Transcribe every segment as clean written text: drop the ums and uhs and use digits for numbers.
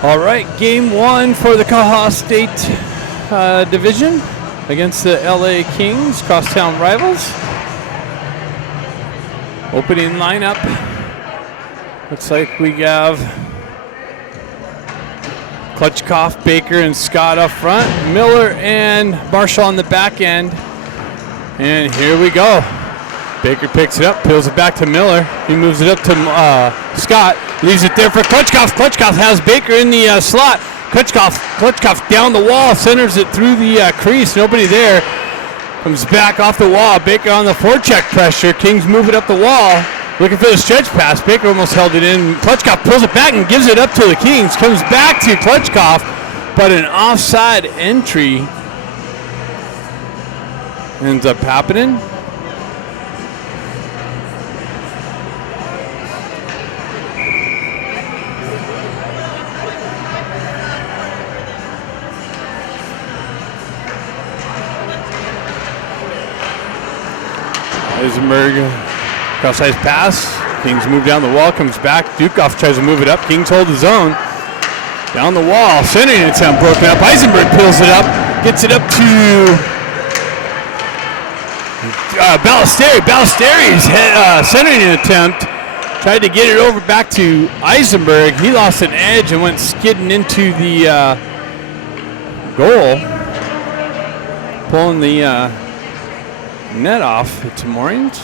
All right, game one for the CAHA State Division against the LA Kings, crosstown rivals. Opening lineup. Looks like we have Klutchkoff, Baker, and Scott up front. Miller and Marshall on the back end. And here we go. Baker picks it up, peels it back to Miller. He moves it up to Scott. Leaves it there for Klutchkoff. Klutchkoff has Baker in the slot. Klutchkoff down the wall, centers it through the crease. Nobody there. Comes back off the wall. Baker on the forecheck pressure. Kings move it up the wall. Looking for the stretch pass. Baker almost held it in. Klutchkoff pulls it back and gives it up to the Kings. Comes back to Klutchkoff, but an offside entry ends up happening. Eisenberg, cross-ice pass. Kings move down the wall, comes back. Dukoff tries to move it up. Kings hold the zone. Down the wall, centering attempt broken up. Eisenberg peels it up, gets it up to Ballesteri. Ballesteri's centering attempt. Tried to get it over back to Eisenberg. He lost an edge and went skidding into the goal. Pulling the net off to Moorings.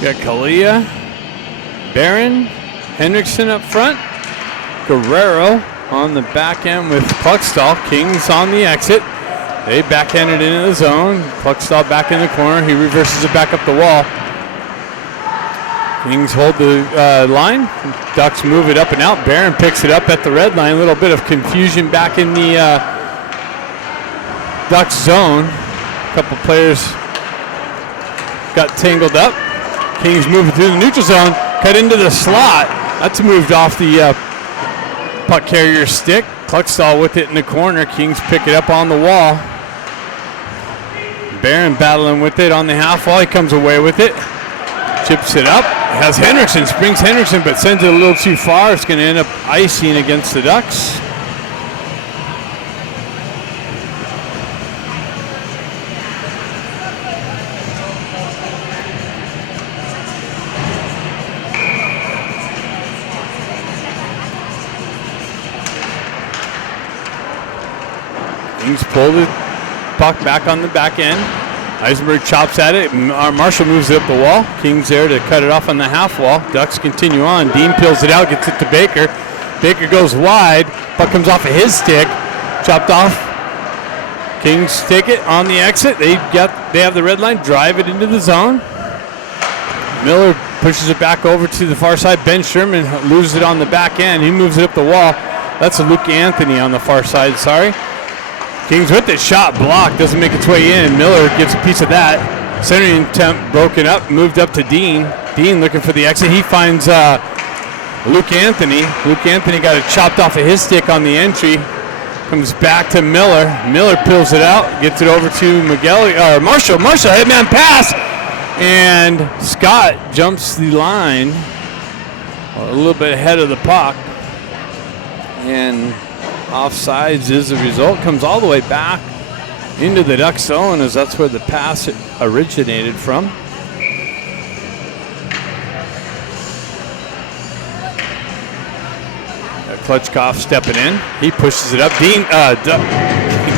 Got Kalia, Barron, Hendrickson up front, Guerrero on the back end with Kluckstall. Kings on the exit. They backhanded into the zone. Kluckstall back in the corner. He reverses it back up the wall. Kings hold the line. Ducks move it up and out. Barron picks it up at the red line. A little bit of confusion back in the Ducks zone. A couple players got tangled up. Kings moving through the neutral zone. Cut into the slot. That's moved off the puck carrier stick. Kluckstall with it in the corner. Kings pick it up on the wall. Barron battling with it on the half wall. He comes away with it. Chips it up. Has Hendrickson. Springs Hendrickson, but sends it a little too far. It's going to end up icing against the Ducks. Kings pull the puck back on the back end. Eisenberg chops at it. Marshall moves it up the wall. Kings there to cut it off on the half wall. Ducks continue on. Dean peels it out, gets it to Baker. Baker goes wide. Puck comes off of his stick. Chopped off. Kings take it on the exit. They have the red line. Drive it into the zone. Miller pushes it back over to the far side. Ben Sherman loses it on the back end. He moves it up the wall. That's a Luke Anthony on the far side. Sorry. Kings with it, shot blocked, doesn't make its way in. Miller gets a piece of that. Centering attempt broken up, moved up to Dean. Dean looking for the exit. He finds Luke Anthony. Luke Anthony got it chopped off of his stick on the entry. Comes back to Miller. Miller peels it out, gets it over to Marshall. Marshall, headman pass. And Scott jumps the line a little bit ahead of the puck. And offsides is the result. Comes all the way back into the Duck zone, as that's where the pass originated from. Klutchkoff stepping in. He pushes it up.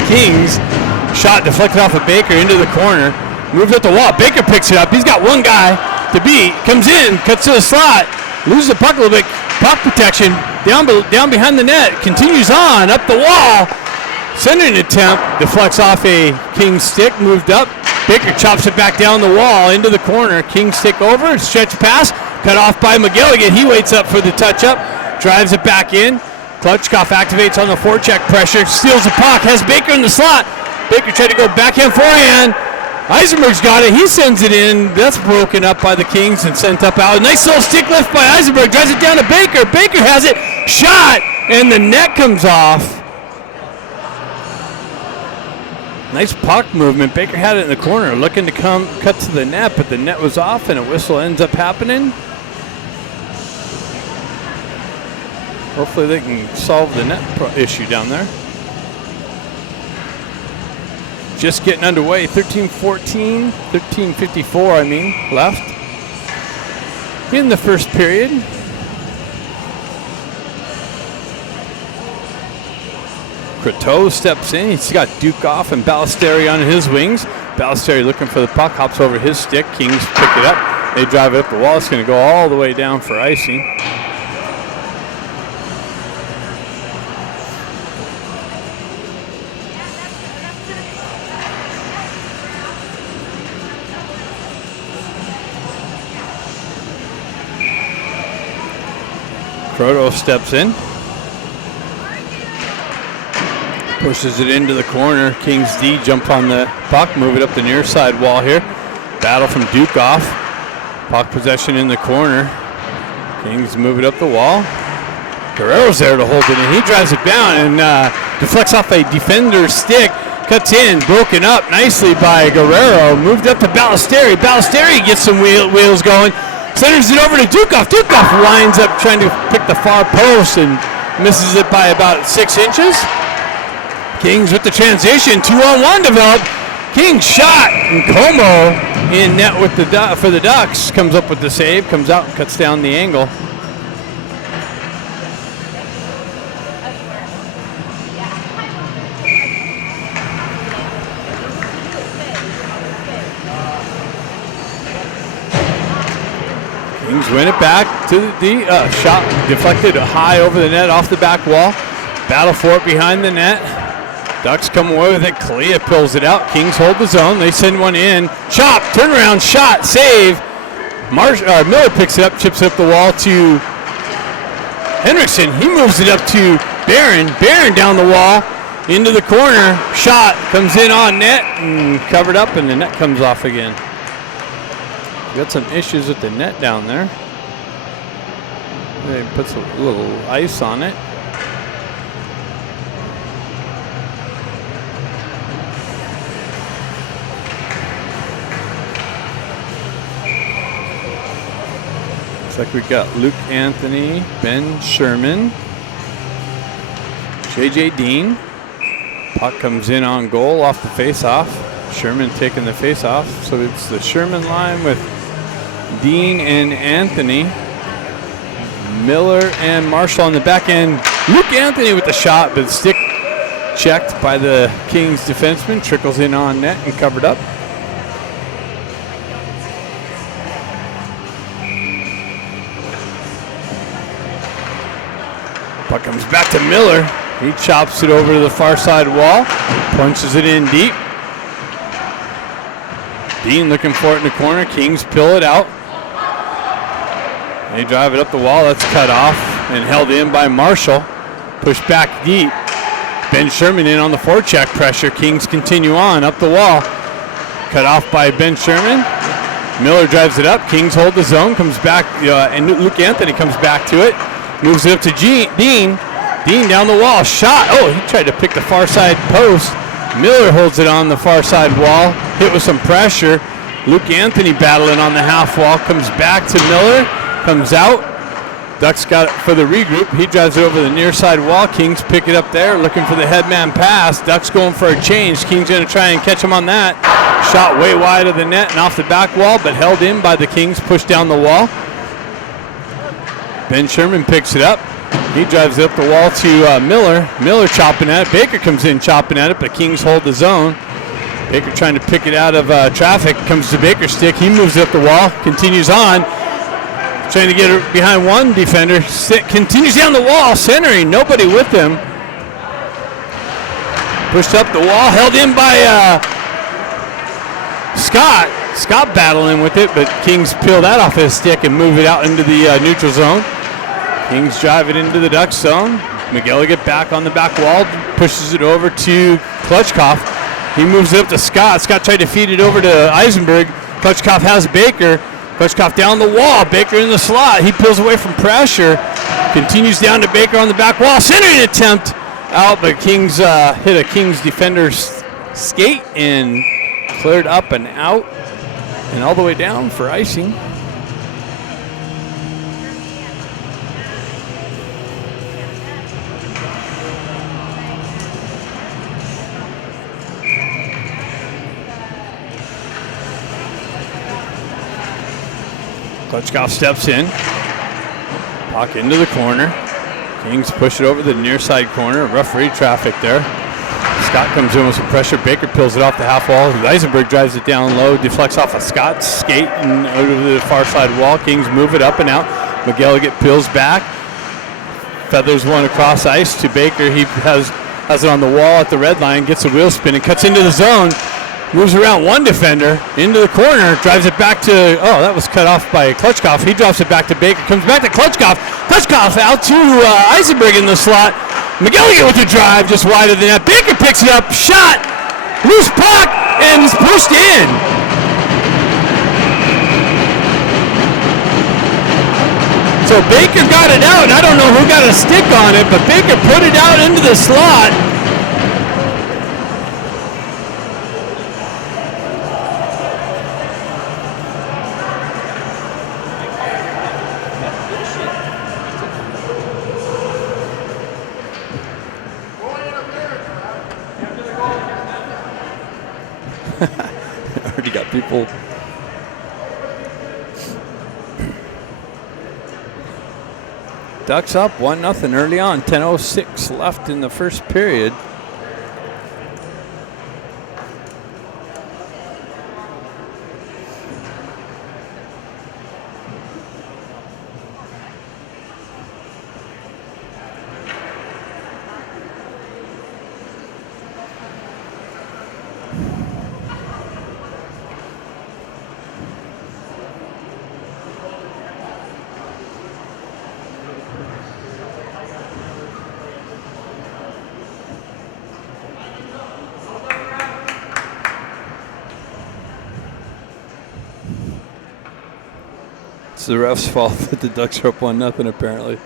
Kings shot deflected off of Baker into the corner. Moves up the wall. Baker picks it up. He's got one guy to beat. Comes in, cuts to the slot, loses the puck a little bit. Puck protection. Down behind the net, continues on, up the wall. Centering attempt, deflects off a King stick, moved up. Baker chops it back down the wall, into the corner. King stick over, stretch pass, cut off by McGilligan. He waits up for the touch-up, drives it back in. Klutchkoff activates on the forecheck pressure, steals the puck, has Baker in the slot. Baker tried to go backhand, forehand, Eisenberg's got it. He sends it in. That's broken up by the Kings and sent up out. Nice little stick lift by Eisenberg. Drives it down to Baker. Baker has it. Shot. And the net comes off. Nice puck movement. Baker had it in the corner, looking to cut to the net, but the net was off, and a whistle ends up happening. Hopefully they can solve the net issue down there. Just getting underway. 13-14, 13:54, left in the first period. Croteau steps in. He's got Duke off and Ballesteri on his wings. Ballesteri looking for the puck, hops over his stick. Kings pick it up. They drive it up the wall. It's going to go all the way down for icing. Croteau steps in. Pushes it into the corner. Kings D jump on the puck, move it up the near side wall here. Battle from Duke off. Puck possession in the corner. Kings move it up the wall. Guerrero's there to hold it, and he drives it down and deflects off a defender's stick. Cuts in, broken up nicely by Guerrero. Moved up to Ballesteri. Ballesteri gets some wheels going. Centers it over to Dukoff. Dukoff winds up trying to pick the far post and misses it by about 6 inches. Kings with the transition, 2-on-1 developed. Kings shot, and Como in net with for the Ducks comes up with the save, comes out and cuts down the angle. Kings win it back to the shot, deflected high over the net off the back wall. Battle for it behind the net. Ducks come away with it. Kalia pulls it out. Kings hold the zone. They send one in. Chop, turnaround, shot, save. Miller picks it up, chips it up the wall to Henriksen. He moves it up to Barron. Barron down the wall into the corner. Shot comes in on net and covered up, and the net comes off again. Got some issues with the net down there. They puts a little ice on it. Looks like we got Luke Anthony, Ben Sherman, JJ Dean. Puck comes in on goal off the face-off. Sherman taking the face-off. So it's the Sherman line with Dean and Anthony. Miller and Marshall on the back end. Luke Anthony with the shot, but stick checked by the Kings defenseman. Trickles in on net and covered up. Puck comes back to Miller. He chops it over to the far side wall. Punches it in deep. Dean looking for it in the corner. Kings pill it out. They drive it up the wall. That's cut off and held in by Marshall. Pushed back deep. Ben Sherman in on the forecheck pressure. Kings continue on up the wall. Cut off by Ben Sherman. Miller drives it up. Kings hold the zone. Comes back, and Luke Anthony comes back to it. Moves it up to Dean. Dean down the wall. Shot. Oh, he tried to pick the far side post. Miller holds it on the far side wall. Hit with some pressure. Luke Anthony battling on the half wall. Comes back to Miller. Comes out. Ducks got it for the regroup. He drives it over the near side wall. Kings pick it up there, looking for the headman pass. Ducks going for a change. Kings going to try and catch him on that. Shot way wide of the net and off the back wall, but held in by the Kings. Pushed down the wall. Ben Sherman picks it up. He drives it up the wall to Miller. Miller chopping at it. Baker comes in chopping at it, but Kings hold the zone. Baker trying to pick it out of traffic. Comes to Baker's stick. He moves it up the wall. Continues on. Trying to get it behind one defender. Continues down the wall. Centering. Nobody with him. Pushed up the wall. Held in by Scott. Scott battling with it, but Kings peel that off his stick and move it out into the neutral zone. Kings drive it into the Duck zone. McGilligan back on the back wall, pushes it over to Klutchkov. He moves it up to Scott. Scott tried to feed it over to Eisenberg. Klutchkov has Baker. Klutchkov down the wall. Baker in the slot. He peels away from pressure. Continues down to Baker on the back wall. Centering attempt out, but Kings hit a Kings defender's skate and cleared up and out and all the way down for icing. Klutchkov steps in. Puck into the corner. Kings push it over the near side corner. Referee traffic there. Scott comes in with some pressure. Baker peels it off the half wall. Eisenberg drives it down low. Deflects off of Scott's skate and out of the far side wall. Kings move it up and out. McGilligan peels back. Feathers one across ice to Baker. He has it on the wall at the red line. Gets a wheel spin and cuts into the zone. Moves around one defender into the corner, drives it back to, that was cut off by Klutchkov. He drops it back to Baker, comes back to Klutchkov. Klutchkov out to Eisenberg in the slot. McGilligan with the drive, just wide of the net. Baker picks it up, shot, loose puck, and it's pushed in. So Baker got it out, and I don't know who got a stick on it, but Baker put it out into the slot. Already got people. Ducks up 1-0 early on. 10:06 left in the first period. It's the ref's fault that the Ducks are up 1-0 apparently.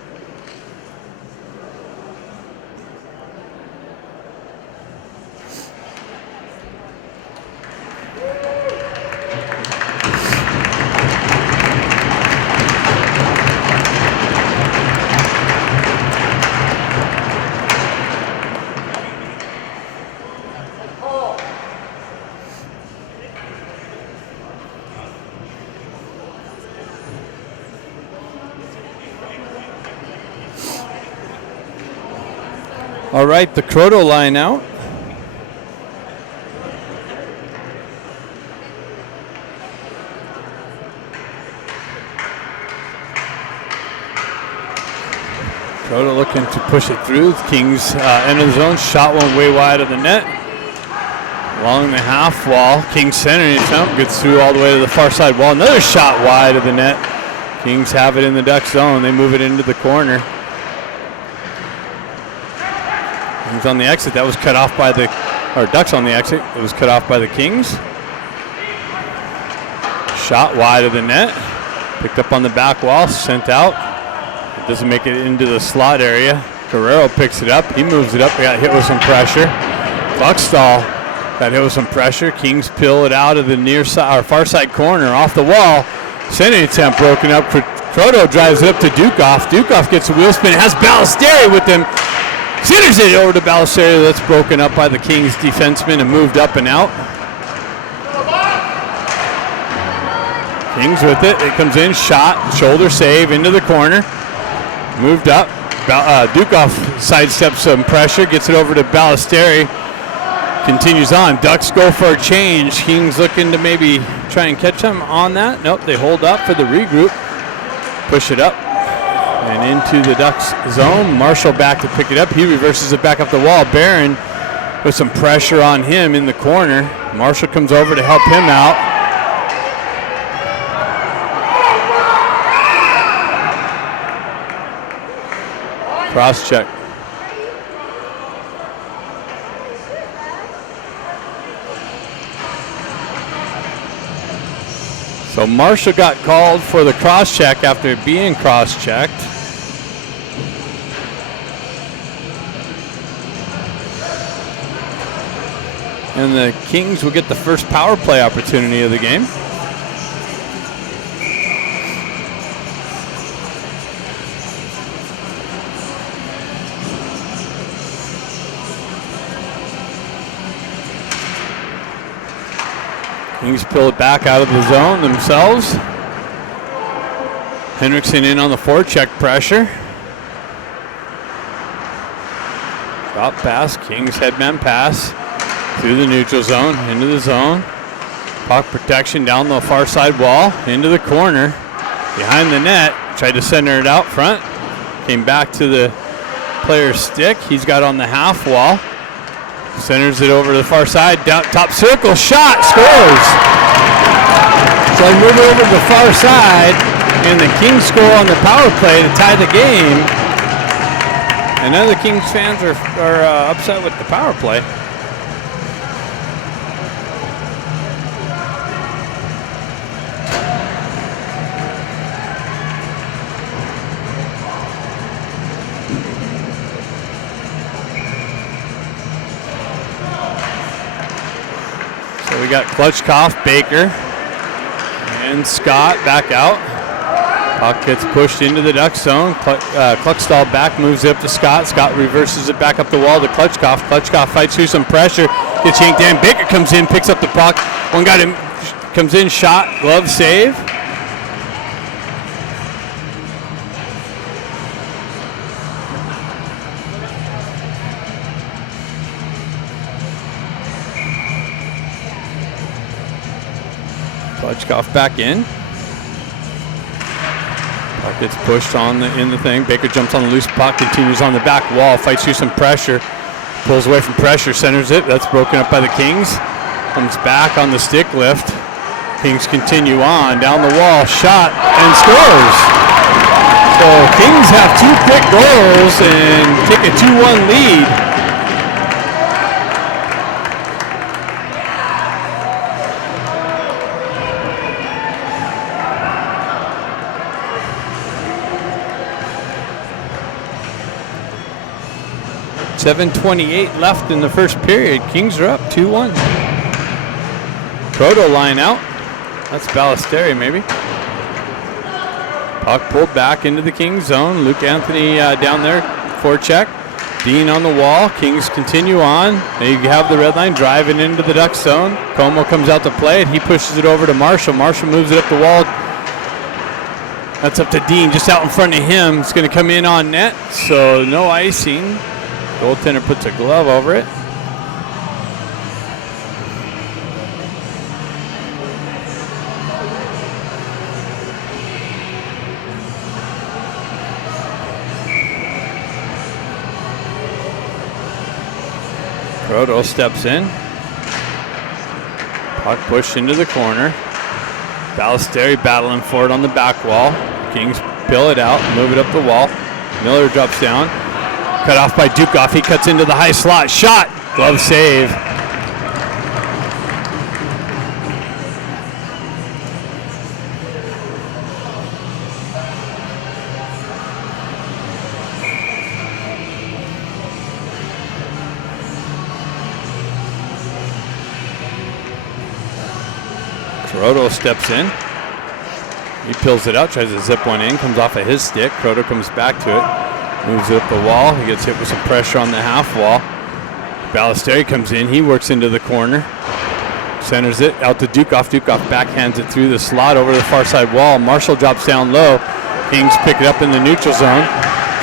All right, the Croto line out. Croto looking to push it through. Kings end of the zone. Shot one way wide of the net. Along the half wall. Kings centering attempt. Gets through all the way to the far side wall. Another shot wide of the net. Kings have it in the Duck zone. They move it into the corner. Kings on the exit. That was cut off by the, or Ducks on the exit. It was cut off by the Kings. Shot wide of the net. Picked up on the back wall. Sent out. It doesn't make it into the slot area. Guerrero picks it up. He moves it up. He got hit with some pressure. Buckstall got hit with some pressure. Kings peel it out of the near side or far side corner off the wall. Sending attempt broken up. Croto drives it up to Dukoff. Dukoff gets a wheel spin. Has Ballesteri with him. Centers it over to Ballesteri. That's broken up by the Kings defenseman and moved up and out. Kings with it. It comes in. Shot. Shoulder save into the corner. Moved up. Dukoff sidesteps some pressure. Gets it over to Ballesteri. Continues on. Ducks go for a change. Kings looking to maybe try and catch them on that. Nope. They hold up for the regroup. Push it up. And into the Ducks zone. Marshall back to pick it up. He reverses it back up the wall. Barron with some pressure on him in the corner. Marshall comes over to help him out. Cross check. So Marshall got called for the cross check after being cross checked. And the Kings will get the first power play opportunity of the game. Kings pull it back out of the zone themselves. Hendrickson in on the forecheck pressure. Drop pass, Kings headman pass through the neutral zone, into the zone. Puck protection down the far side wall, into the corner. Behind the net, tried to center it out front. Came back to the player's stick. He's got on the half wall. Centers it over to the far side, down top circle, shot, scores! So they move it over to the far side, and the Kings score on the power play to tie the game. And now the Kings fans are upset with the power play. We got Klutchkoff, Baker, and Scott back out. Puck gets pushed into the Duck zone. Kluckstall back, moves it up to Scott. Scott reverses it back up the wall to Klutchkoff. Klutchkoff fights through some pressure, gets yanked in. Baker comes in, picks up the puck. One guy comes in, shot, glove save. Klutchkoff back in. Puck gets pushed in the thing. Baker jumps on the loose puck, continues on the back wall, fights through some pressure, pulls away from pressure, centers it. That's broken up by the Kings. Comes back on the stick lift. Kings continue on down the wall, shot, and scores. So Kings have 2 quick goals and take a 2-1 lead. .7:28 left in the first period. Kings are up 2-1. Proto line out. That's Ballesteri maybe. Puck pulled back into the Kings zone. Luke Anthony down there, forecheck. Dean on the wall. Kings continue on. They have the red line driving into the Duck zone. Como comes out to play it. He pushes it over to Marshall. Marshall moves it up the wall. That's up to Dean just out in front of him. It's going to come in on net, so no icing. Goaltender puts a glove over it. Proto steps in. Puck pushed into the corner. Ballesteri battling for it on the back wall. Kings peel it out, move it up the wall. Miller drops down. Cut off by Dukoff. He cuts into the high slot. Shot. Glove save. Croto steps in. He peels it out, tries to zip one in, comes off of his stick. Croto comes back to it. Moves it up the wall. He gets hit with some pressure on the half wall. Ballesteri comes in. He works into the corner. Centers it out to Dukoff. Dukoff backhands it through the slot over the far side wall. Marshall drops down low. Kings pick it up in the neutral zone.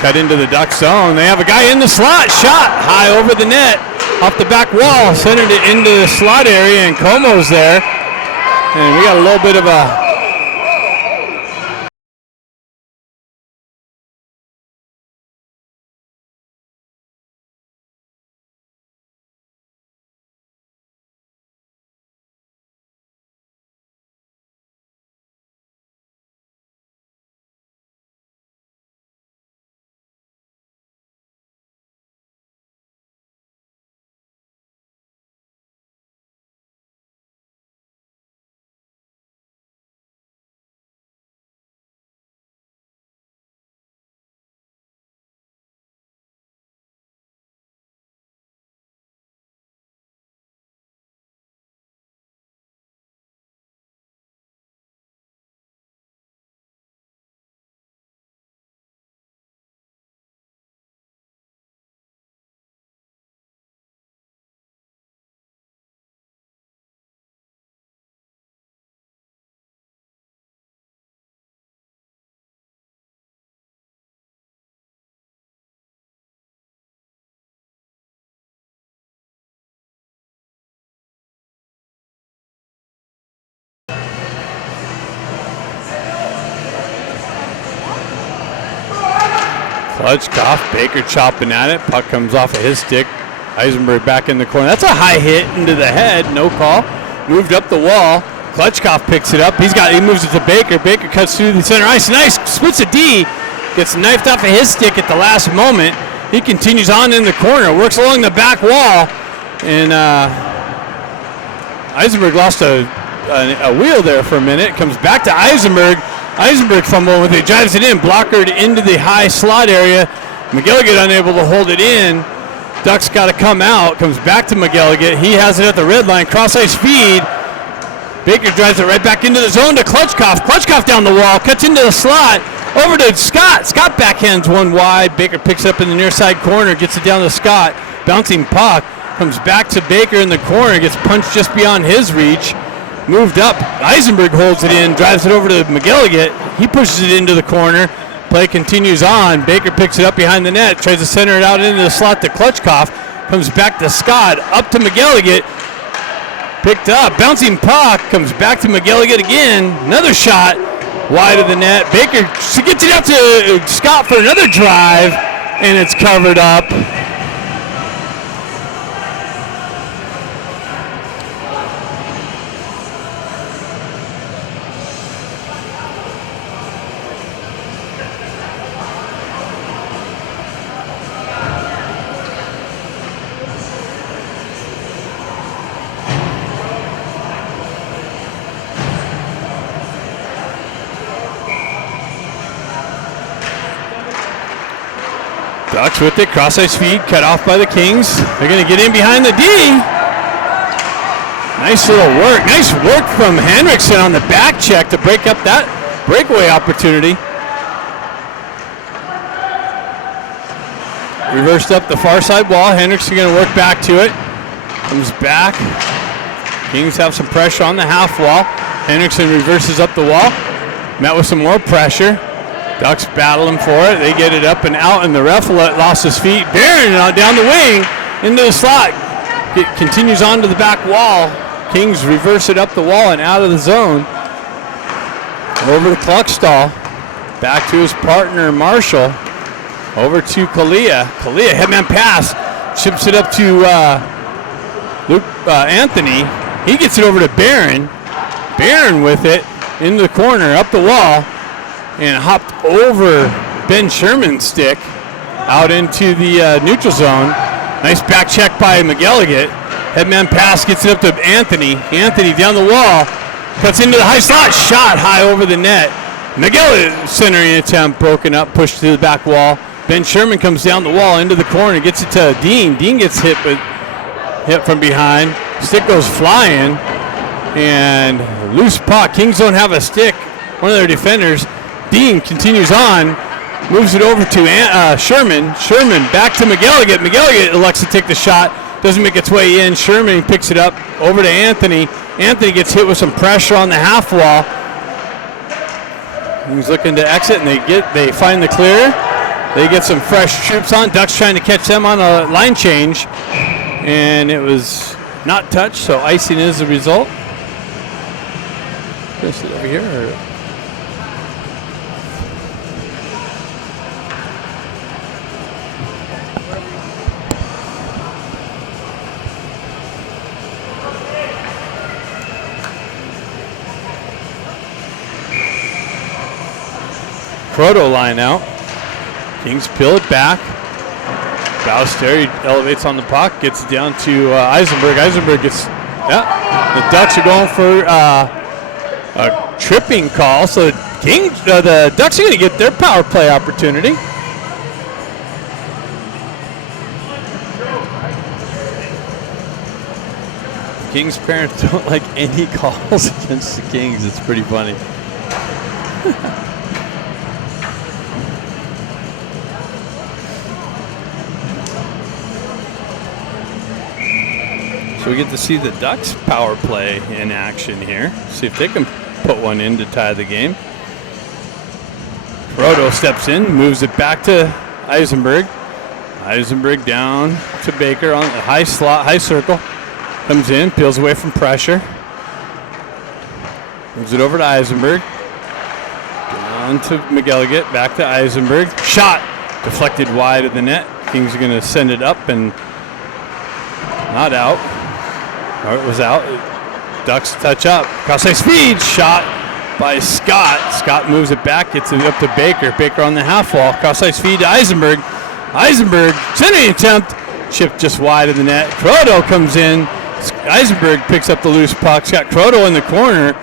Cut into the Duck zone. They have a guy in the slot. Shot high over the net. Off the back wall. Centered it into the slot area, and Como's there. And we got a little bit of a Klutchkoff, Baker chopping at it. Puck comes off of his stick. Eisenberg back in the corner. That's a high hit into the head. No call. Moved up the wall. Klutchkoff picks it up. He moves it to Baker. Baker cuts through the center ice. Nice. Splits a D. Gets knifed off of his stick at the last moment. He continues on in the corner. Works along the back wall. And Eisenberg lost a wheel there for a minute. Comes back to Eisenberg. Eisenberg fumble with it. Drives it in. Blockered into the high slot area. McGilligan unable to hold it in. Ducks got to come out. Comes back to McGilligan. He has it at the red line. Cross ice feed. Baker drives it right back into the zone to Klutchkoff. Klutchkoff down the wall. Cuts into the slot. Over to Scott. Scott backhands one wide. Baker picks it up in the near side corner. Gets it down to Scott. Bouncing puck. Comes back to Baker in the corner. Gets punched just beyond his reach. Moved up. Eisenberg holds it in. Drives it over to McGilligan. He pushes it into the corner. Play continues on. Baker picks it up behind the net. Tries to center it out into the slot to Klutchkoff. Comes back to Scott. Up to McGilligan. Picked up. Bouncing puck. Comes back to McGilligan again. Another shot. Wide of the net. Baker gets it out to Scott for another drive. And it's covered up. Ducks with it, cross ice feed, cut off by the Kings. They're going to get in behind the D. Nice little work. Nice work from Henriksen on the back check to break up that breakaway opportunity. Reversed up the far side wall. Henriksen going to work back to it. Comes back. Kings have some pressure on the half wall. Henriksen reverses up the wall. Met with some more pressure. Ducks battling for it. They get it up and out, and the ref lost his feet. Barron down the wing into the slot. It continues on to the back wall. Kings reverse it up the wall and out of the zone. Over to Kluckstall. Back to his partner, Marshall. Over to Kalia. Kalia, headman pass. Chips it up to Anthony. He gets it over to Barron. Barron with it into the corner, up the wall. And hopped over Ben Sherman's stick out into the neutral zone. Nice back check by McGilligan. Headman pass gets it up to Anthony. Anthony down the wall. Cuts into the high slot. Shot high over the net. McGilligan centering attempt broken up. Pushed to the back wall. Ben Sherman comes down the wall into the corner. Gets it to Dean. Dean gets hit from behind. Stick goes flying. And loose puck. Kings don't have a stick. One of their defenders. Dean continues on, moves it over to Sherman. Sherman back to McGilligan. McGilligan elects to take the shot, doesn't make its way in. Sherman picks it up over to Anthony. Anthony gets hit with some pressure on the half wall. He's looking to exit, and they find the clear. They get some fresh troops on. Ducks trying to catch them on a line change, and it was not touched, so icing is the result. Gonna sit over here. Or? Proto line out. Kings peel it back. Ballester elevates on the puck, gets it down to Eisenberg. Eisenberg gets, the Ducks are going for a tripping call, so the Ducks are going to get their power play opportunity. Kings parents don't like any calls against the Kings. It's pretty funny. So we get to see the Ducks power play in action here. See if they can put one in to tie the game. Proto steps in, moves it back to Eisenberg. Eisenberg down to Baker on the high slot, high circle. Comes in, peels away from pressure. Moves it over to Eisenberg. Down to McGilligan, back to Eisenberg. Shot deflected wide of the net. Kings are going to send it up and not out. Or it was out. Ducks touch up. Cross-ice feed. Shot by Scott. Scott moves it back. Gets it up to Baker. Baker on the half wall. Cross-ice feed to Eisenberg. Eisenberg, sending attempt. Chip just wide of the net. Croto comes in. Eisenberg picks up the loose puck. Got Croto in the corner.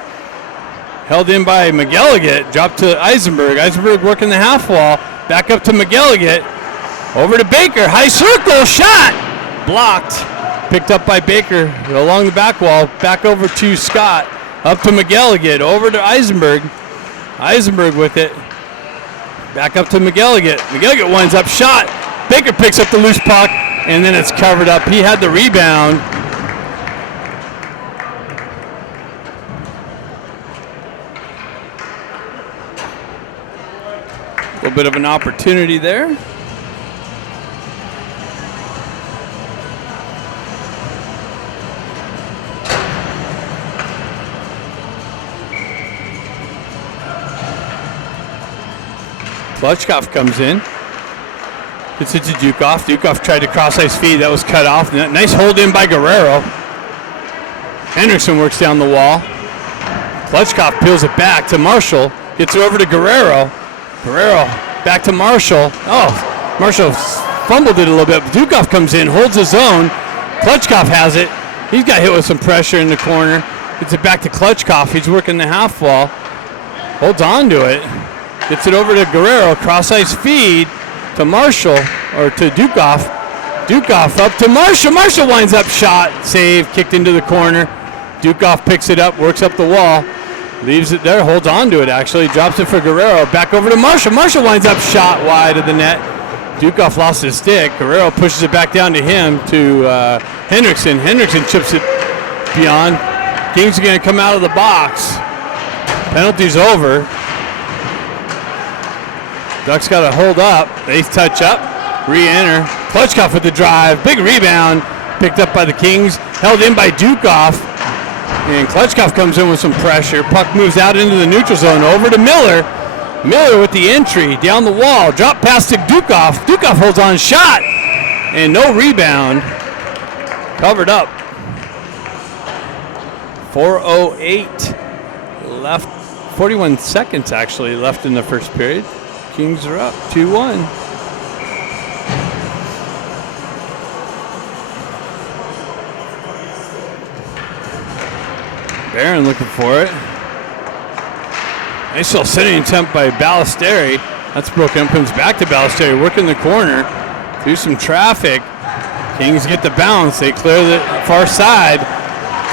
Held in by McGilligan. Dropped to Eisenberg. Eisenberg working the half wall. Back up to McGilligan. Over to Baker. High circle. Shot. Blocked. Picked up by Baker along the back wall. Back over to Scott. Up to McGilligan. Over to Eisenberg. Eisenberg with it. Back up to McGilligan. McGilligan winds up. Shot. Baker picks up the loose puck. And then it's covered up. He had the rebound. A little bit of an opportunity there. Klutchkov comes in. Gets it to Dukoff. Dukoff tried to cross-ice feed. That was cut off. Nice hold in by Guerrero. Hendrickson works down the wall. Klutchkov peels it back to Marshall. Gets it over to Guerrero. Guerrero back to Marshall. Oh, Marshall fumbled it a little bit. Dukoff comes in, holds his own. Klutchkov has it. He's got hit with some pressure in the corner. Gets it back to Klutchkov. He's working the half wall. Holds on to it. Gets it over to Guerrero. Cross-ice feed to Marshall, or to Dukoff. Dukoff up to Marshall. Marshall winds up. Shot. Save. Kicked into the corner. Dukoff picks it up. Works up the wall. Leaves it there. Holds on to it, actually. Drops it for Guerrero. Back over to Marshall. Marshall winds up. Shot wide of the net. Dukoff lost his stick. Guerrero pushes it back down to him, to Hendrickson. Hendrickson chips it beyond. Kings are going to come out of the box. Penalty's over. Ducks got to hold up. They touch up. Re-enter. Klutchkov with the drive. Big rebound. Picked up by the Kings. Held in by Dukoff. And Klutchkov comes in with some pressure. Puck moves out into the neutral zone. Over to Miller. Miller with the entry. Down the wall. Drop pass to Dukoff. Dukoff holds on. Shot. And no rebound. Covered up. 4:08 left. 41 seconds actually left in the first period. Kings are up 2-1. Barron looking for it. Nice little sending attempt by Ballesteri. That's broken up. Comes back to Ballesteri. Working the corner. Through some traffic. Kings get the bounce. They clear the far side.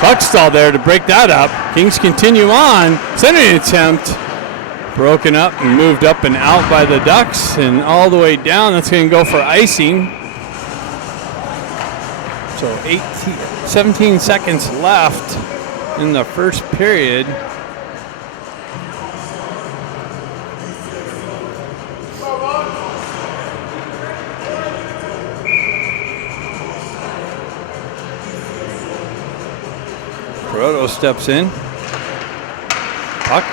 Puckstall there to break that up. Kings continue on. Sending attempt. Broken up and moved up and out by the Ducks, and all the way down. That's going to go for icing. So 17 seconds left in the first period. Proto steps in. Puck.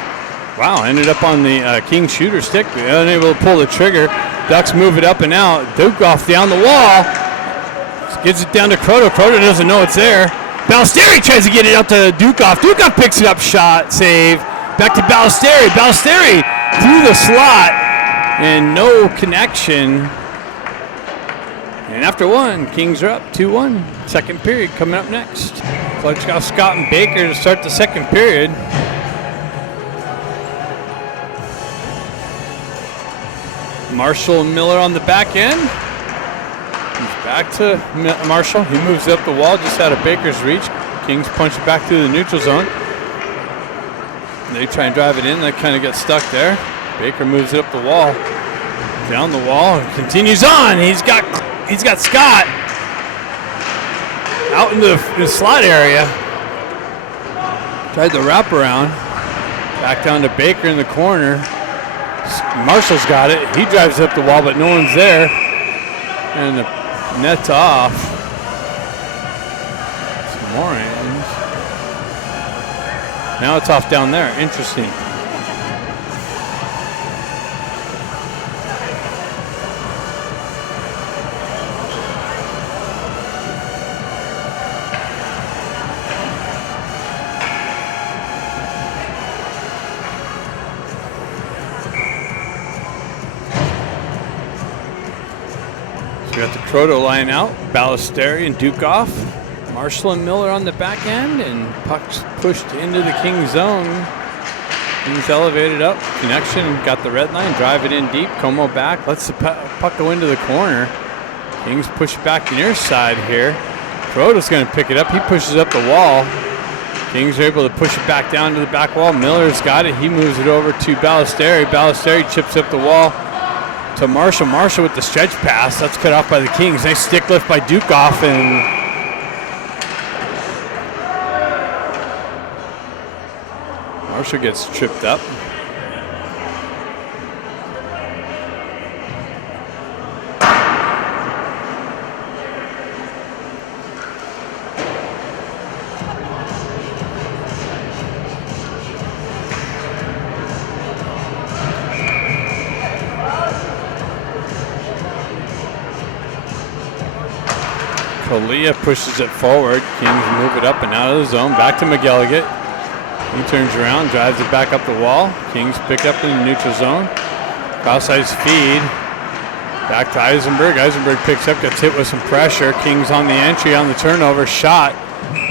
Wow, ended up on the King shooter stick. Unable to pull the trigger. Ducks move it up and out. Dukoff down the wall. Gets it down to Croto. Croto doesn't know it's there. Ballesteri tries to get it up to Dukoff. Dukoff picks it up. Shot. Save. Back to Ballesteri. Ballesteri through the slot. And no connection. And after one, Kings are up 2-1. Second period coming up next. Klutchkov, Scott, and Baker to start the second period. Marshall and Miller on the back end. He's back to Marshall. He moves up the wall just out of Baker's reach. Kings punch it back through the neutral zone. They try and drive it in. They kind of get stuck there. Baker moves it up the wall. Down the wall and continues on. He's got Scott out in the slot area. Tried the wraparound. Back down to Baker in the corner. Marshall's got it. He drives up the wall, but no one's there. And the net's off. Some more hands. Now it's off down there. Interesting. We got the Croto line out, Ballesteri and Dukoff. Marshall and Miller on the back end, and puck's pushed into the King zone. Kings elevated up, connection, got the red line, drive it in deep, Como back, lets the puck go into the corner. Kings push back near side here. Croto's going to pick it up, he pushes up the wall. Kings are able to push it back down to the back wall. Miller's got it, he moves it over to Ballesteri. Ballesteri chips up the wall to Marshall. Marshall with the stretch pass, that's cut off by the Kings. Nice stick lift by Dukoff, and Marshall gets tripped up. Kalia pushes it forward. Kings move it up and out of the zone. Back to McGilligan. He turns around, drives it back up the wall. Kings pick up in the neutral zone. Cross-ice feed. Back to Eisenberg. Eisenberg picks up, gets hit with some pressure. Kings on the entry, on the turnover. Shot.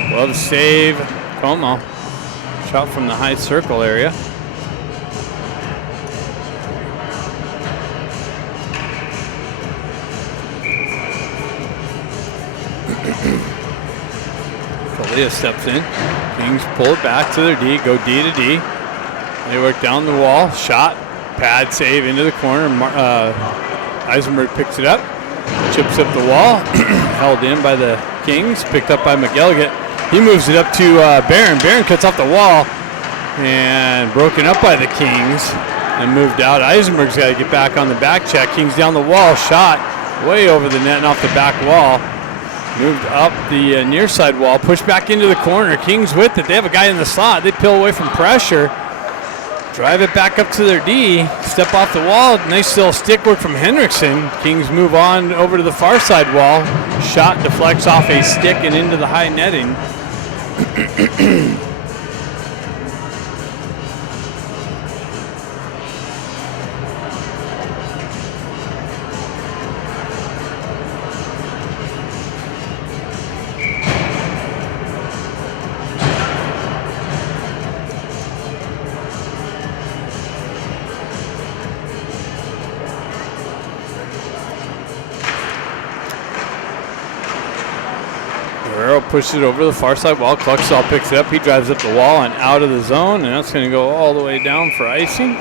Glove save. Como. Shot from the high circle area. Kalia steps in. Kings pull it back to their D, go D to D. They work down the wall, shot, pad save into the corner. Eisenberg picks it up, chips up the wall, held in by the Kings, picked up by McGilligan. He moves it up to Barron. Barron cuts off the wall and broken up by the Kings and moved out. Eisenberg's got to get back on the back check. Kings down the wall, shot way over the net and off the back wall. Moved up the near side wall, pushed back into the corner. Kings with it. They have a guy in the slot. They peel away from pressure. Drive it back up to their D. Step off the wall. Nice little stick work from Henriksen. Kings move on over to the far side wall. Shot deflects off a stick and into the high netting. Pushes it over the far side wall. Cluxall picks it up. He drives up the wall and out of the zone, and that's going to go all the way down for icing.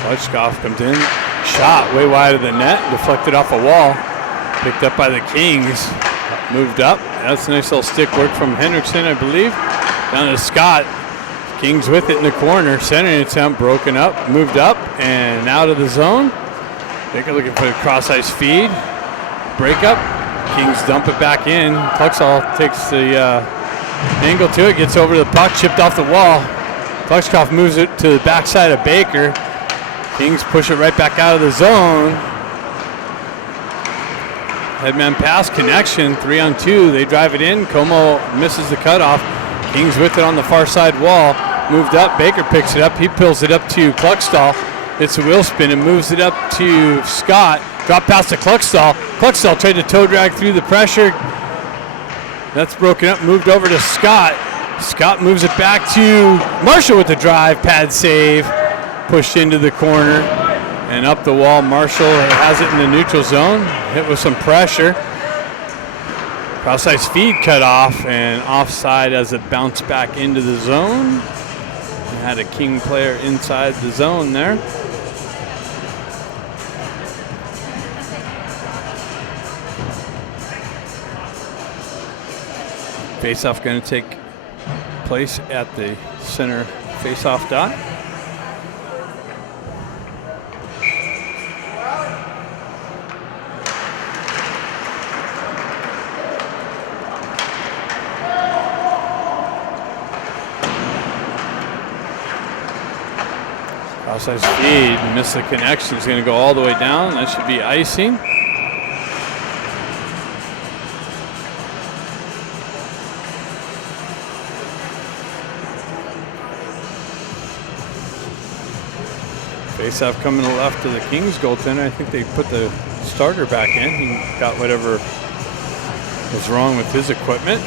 Klutchkov comes in. Shot way wide of the net. Deflected off a wall. Picked up by the Kings, moved up. That's a nice little stick work from Henriksen, I believe. Down to Scott. Kings with it in the corner. Centering attempt broken up, moved up and out of the zone. Baker looking for the cross-ice feed. Break up. Kings dump it back in. Klutchkov takes the angle to it, gets over to the puck, chipped off the wall. Klutchkov moves it to the backside of Baker. Kings push it right back out of the zone. Headman pass, connection, 3-on-2. They drive it in. Como misses the cutoff. Kings with it on the far side wall. Moved up. Baker picks it up. He pulls it up to Klutchkov. It's a wheel spin and moves it up to Scott. Drop pass to Klutchkov. Klutchkov tried to toe drag through the pressure. That's broken up. Moved over to Scott. Scott moves it back to Marshall with the drive. Pad save. Pushed into the corner. And up the wall, Marshall has it in the neutral zone. Hit with some pressure. Cross-ice feed cut off and offside as it bounced back into the zone. We had a King player inside the zone there. Face-off going to take place at the center face-off dot. Cross-ice feed, missed the connection. He's going to go all the way down. That should be icing. Face-off coming to the left of the Kings goaltender. I think they put the starter back in. He got whatever was wrong with his equipment.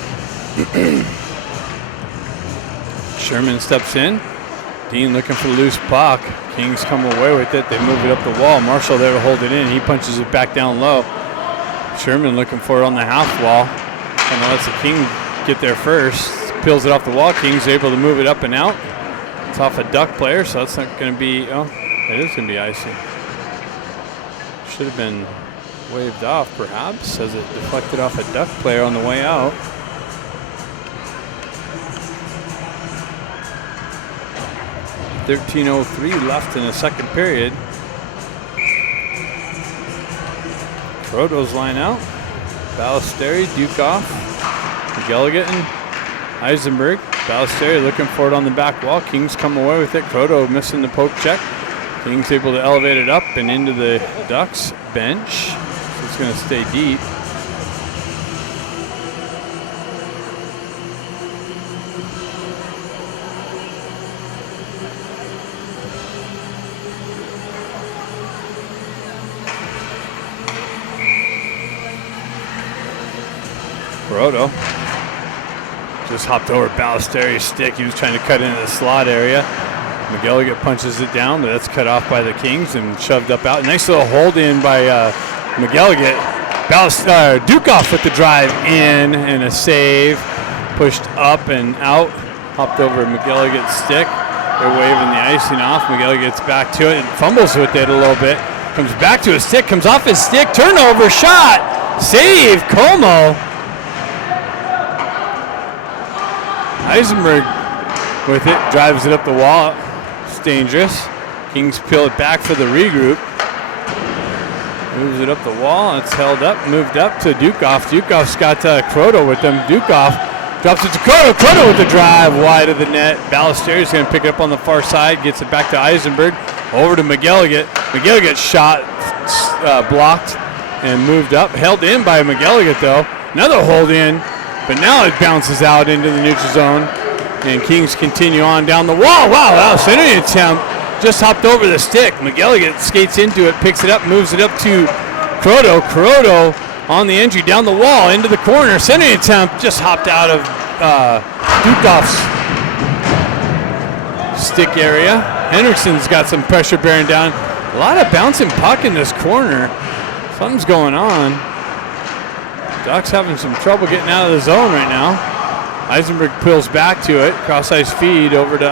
Sherman steps in. Dean looking for the loose puck. Kings come away with it. They move it up the wall. Marshall there to hold it in. He punches it back down low. Sherman looking for it on the half wall. Kind of lets the King get there first. Peels it off the wall. Kings able to move it up and out. It's off a Duck player, so that's not going to be, oh, it is going to be icing. Should have been waved off, perhaps, as it deflected off a Duck player on the way out. .13:03 left in the second period. Croto's line out. Ballesteri, Dukoff, McGilligan, Eisenberg. Ballesteri looking for it on the back wall. Kings come away with it. Croto missing the poke check. Kings able to elevate it up and into the Ducks bench. So it's going to stay deep. Croto just hopped over Ballesteri's stick. He was trying to cut into the slot area. McGilligan punches it down, but that's cut off by the Kings and shoved up out. Nice little hold in by McGilligan. Dukoff with the drive in and a save. Pushed up and out. Hopped over McGilligan's stick. They're waving the icing off. McGilligan gets back to it and fumbles with it a little bit. Comes back to his stick, comes off his stick. Turnover, shot, save, Como. Eisenberg with it, drives it up the wall. It's dangerous. Kings peel it back for the regroup. Moves it up the wall. It's held up, moved up to Dukoff. Dukoff's got Croto with him. Dukoff drops it to Croto. Croto with the drive wide of the net. Ballesteri's going to pick it up on the far side. Gets it back to Eisenberg. Over to McGilligan. McGilligan shot blocked and moved up. Held in by McGilligan though. Another hold in. But now it bounces out into the neutral zone. And Kings continue on down the wall. Wow, center attempt. Just hopped over the stick. McGilligan skates into it, picks it up, moves it up to Croto. Croto on the entry down the wall into the corner. Center attempt just hopped out of Dukoff's stick area. Henderson's got some pressure bearing down. A lot of bouncing puck in this corner. Something's going on. Ducks having some trouble getting out of the zone right now. Eisenberg peels back to it. Cross-ice feed over to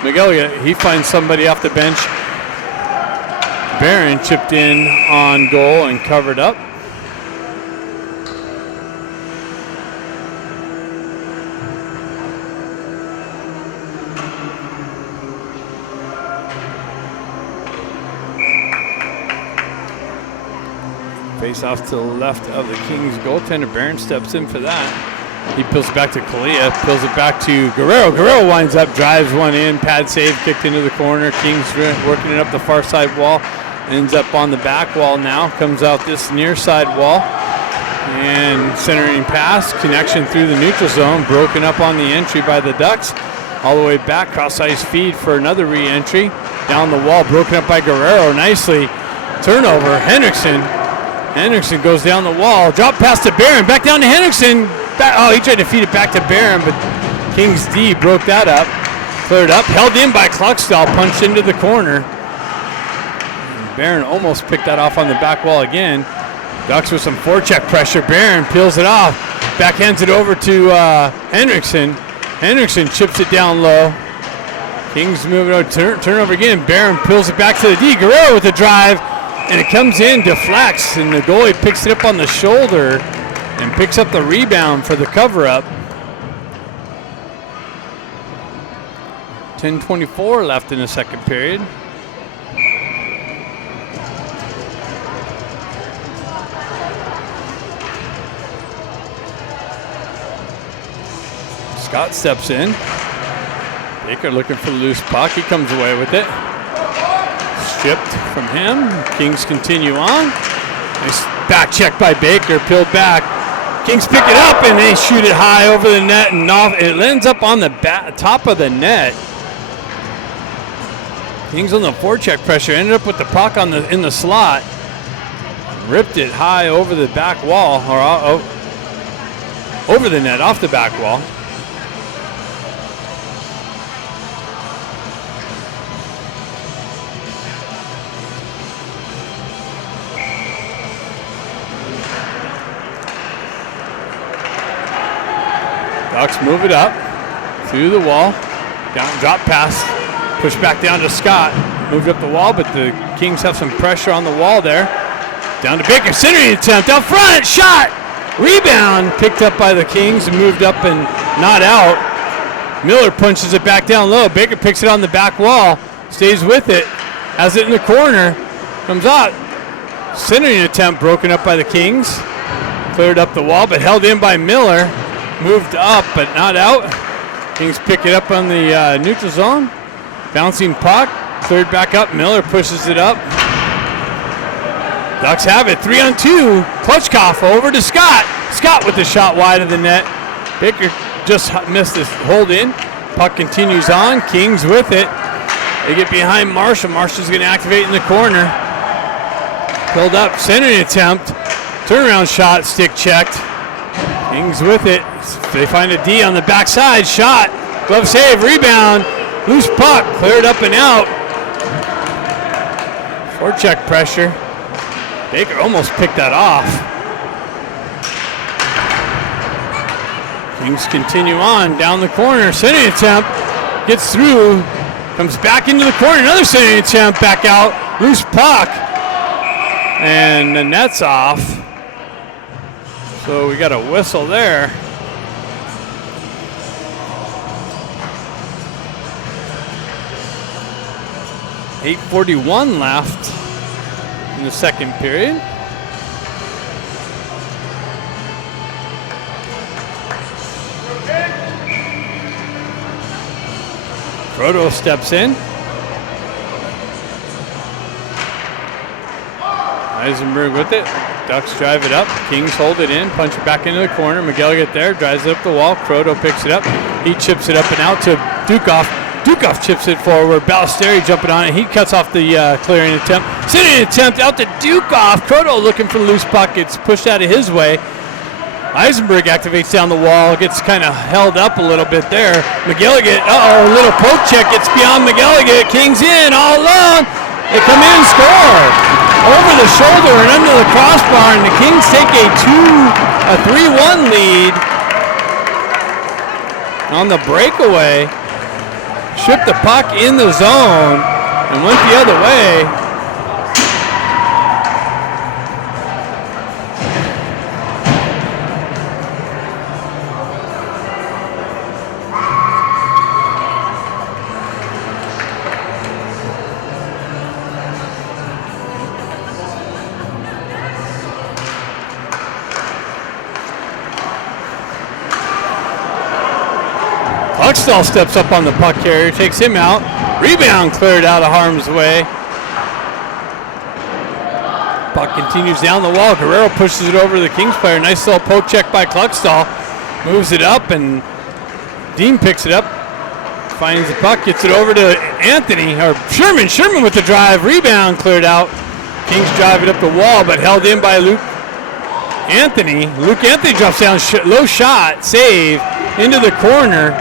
McGilligan. He finds somebody off the bench. Barron chipped in on goal and covered up. Face off to the left of the Kings goaltender. Barron steps in for that. He peels it back to Kalia, peels it back to Guerrero. Guerrero winds up, drives one in, pad save, kicked into the corner. Kings working it up the far side wall. Ends up on the back wall now. Comes out this near side wall. And centering pass, connection through the neutral zone. Broken up on the entry by the Ducks. All the way back, cross-ice feed for another re-entry. Down the wall, broken up by Guerrero nicely. Turnover, Henriksen. Henriksen goes down the wall. Drop pass to Barron, back down to Henriksen. Oh, he tried to feed it back to Barron, but Kings D broke that up. Cleared up, held in by Kluckstall, punched into the corner. And Barron almost picked that off on the back wall again. Ducks with some forecheck pressure. Barron peels it off, backhands it over to Henriksen. Henriksen chips it down low. Kings moving over, turnover again. Barron peels it back to the D. Guerrero with the drive, and it comes in, deflects, and the goalie picks it up on the shoulder and picks up the rebound for the cover-up. 10:24 left in the second period. Scott steps in. Baker looking for the loose puck. He comes away with it. Stripped from him. Kings continue on. Nice back check by Baker, peeled back. Kings pick it up and they shoot it high over the net and off. It ends up on the top of the net. Kings on the forecheck pressure, ended up with the puck in the slot. Ripped it high over the back wall, or over the net, off the back wall. Ducks move it up through the wall, down, drop pass, push back down to Scott. Moved up the wall, but the Kings have some pressure on the wall there. Down to Baker, centering attempt, out front, shot! Rebound, picked up by the Kings and moved up and not out. Miller punches it back down low. Baker picks it on the back wall, stays with it, has it in the corner, comes out. Centering attempt broken up by the Kings. Cleared up the wall, but held in by Miller. Moved up, but not out. Kings pick it up on the neutral zone. Bouncing puck, cleared back up. Miller pushes it up. Ducks have it, 3-on-2. Klutchkoff over to Scott. Scott with the shot wide of the net. Baker just missed this hold in. Puck continues on. Kings with it. They get behind Marshall. Marshall's going to activate in the corner. Pulled up, centering attempt. Turnaround shot, stick checked. Kings with it. They find a D on the backside. Shot, glove save, rebound. Loose puck, cleared up and out. Forecheck pressure. Baker almost picked that off. Kings continue on down the corner. Centering attempt gets through, comes back into the corner. Another centering attempt, back out. Loose puck, and the net's off. So we got a whistle there. .841 left in the second period. Proto steps in. Eisenberg with it. Ducks drive it up. Kings hold it in. Punch it back into the corner. McGilligan there. Drives it up the wall. Croto picks it up. He chips it up and out to Dukoff. Dukoff chips it forward. Ballesteri jumping on it. He cuts off the clearing attempt. Sitting attempt out to Dukoff. Croto looking for the loose puck. It's pushed out of his way. Eisenberg activates down the wall. Gets kind of held up a little bit there. McGilligan. A little poke check. Gets beyond McGilligan. Kings in all alone. They come in and score. Over the shoulder and under the crossbar, and the Kings take a 3-1 lead on the breakaway. Shipped the puck in the zone and went the other way. Huxtall steps up on the puck carrier, takes him out. Rebound cleared out of harm's way. Puck continues down the wall. Guerrero pushes it over to the Kings player. Nice little poke check by Kluckstall. Moves it up and Dean picks it up. Finds the puck, gets it over to Anthony, or Sherman. Sherman with the drive. Rebound cleared out. Kings drive it up the wall, but held in by Luke Anthony. Luke Anthony drops down, low shot, save, into the corner.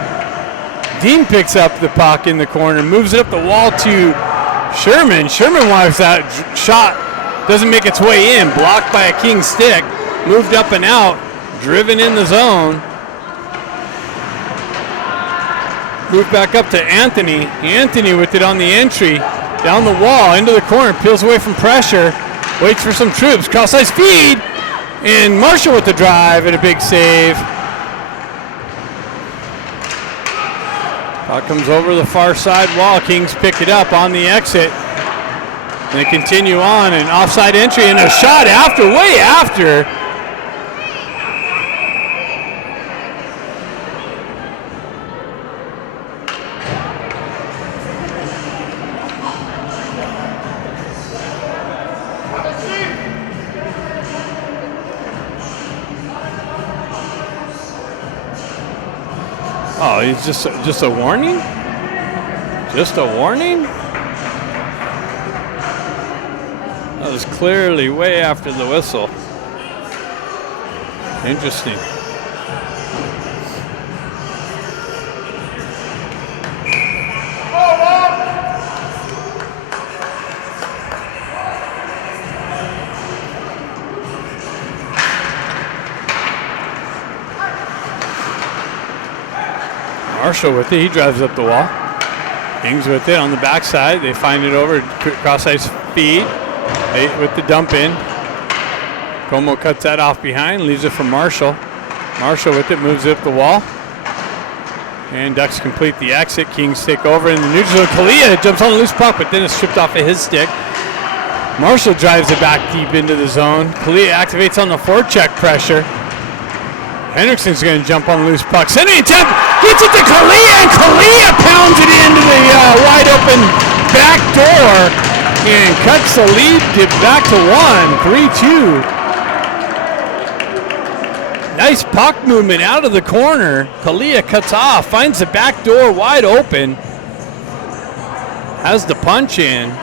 Dean picks up the puck in the corner, moves it up the wall to Sherman. Sherman wires that shot, doesn't make its way in, blocked by a King stick, moved up and out, driven in the zone. Moved back up to Anthony. Anthony with it on the entry, down the wall, into the corner, peels away from pressure, waits for some troops, cross-ice feed, and Marshall with the drive and a big save. Puck comes over the far side wall. Kings pick it up on the exit. And they continue on, an offside entry and a shot after, way after. foul. He's just a warning? Just a warning? That was clearly way after the whistle. Interesting. Marshall with it. He drives up the wall. Kings with it on the backside. They find it over cross ice feed with the dump in. Como cuts that off behind, leaves it for Marshall. Marshall with it, moves it up the wall. And Ducks complete the exit. Kings take over in the neutral zone. CAHA jumps on the loose puck, but then it's stripped off of his stick. Marshall drives it back deep into the zone. CAHA activates on the forecheck pressure. Henriksen's going to jump on the loose puck. Sending attempt, gets it to CAHA, and CAHA pounds it into the wide open back door and cuts the lead back to 3-2. Nice puck movement out of the corner. CAHA cuts off, finds the back door wide open. Has the punch in.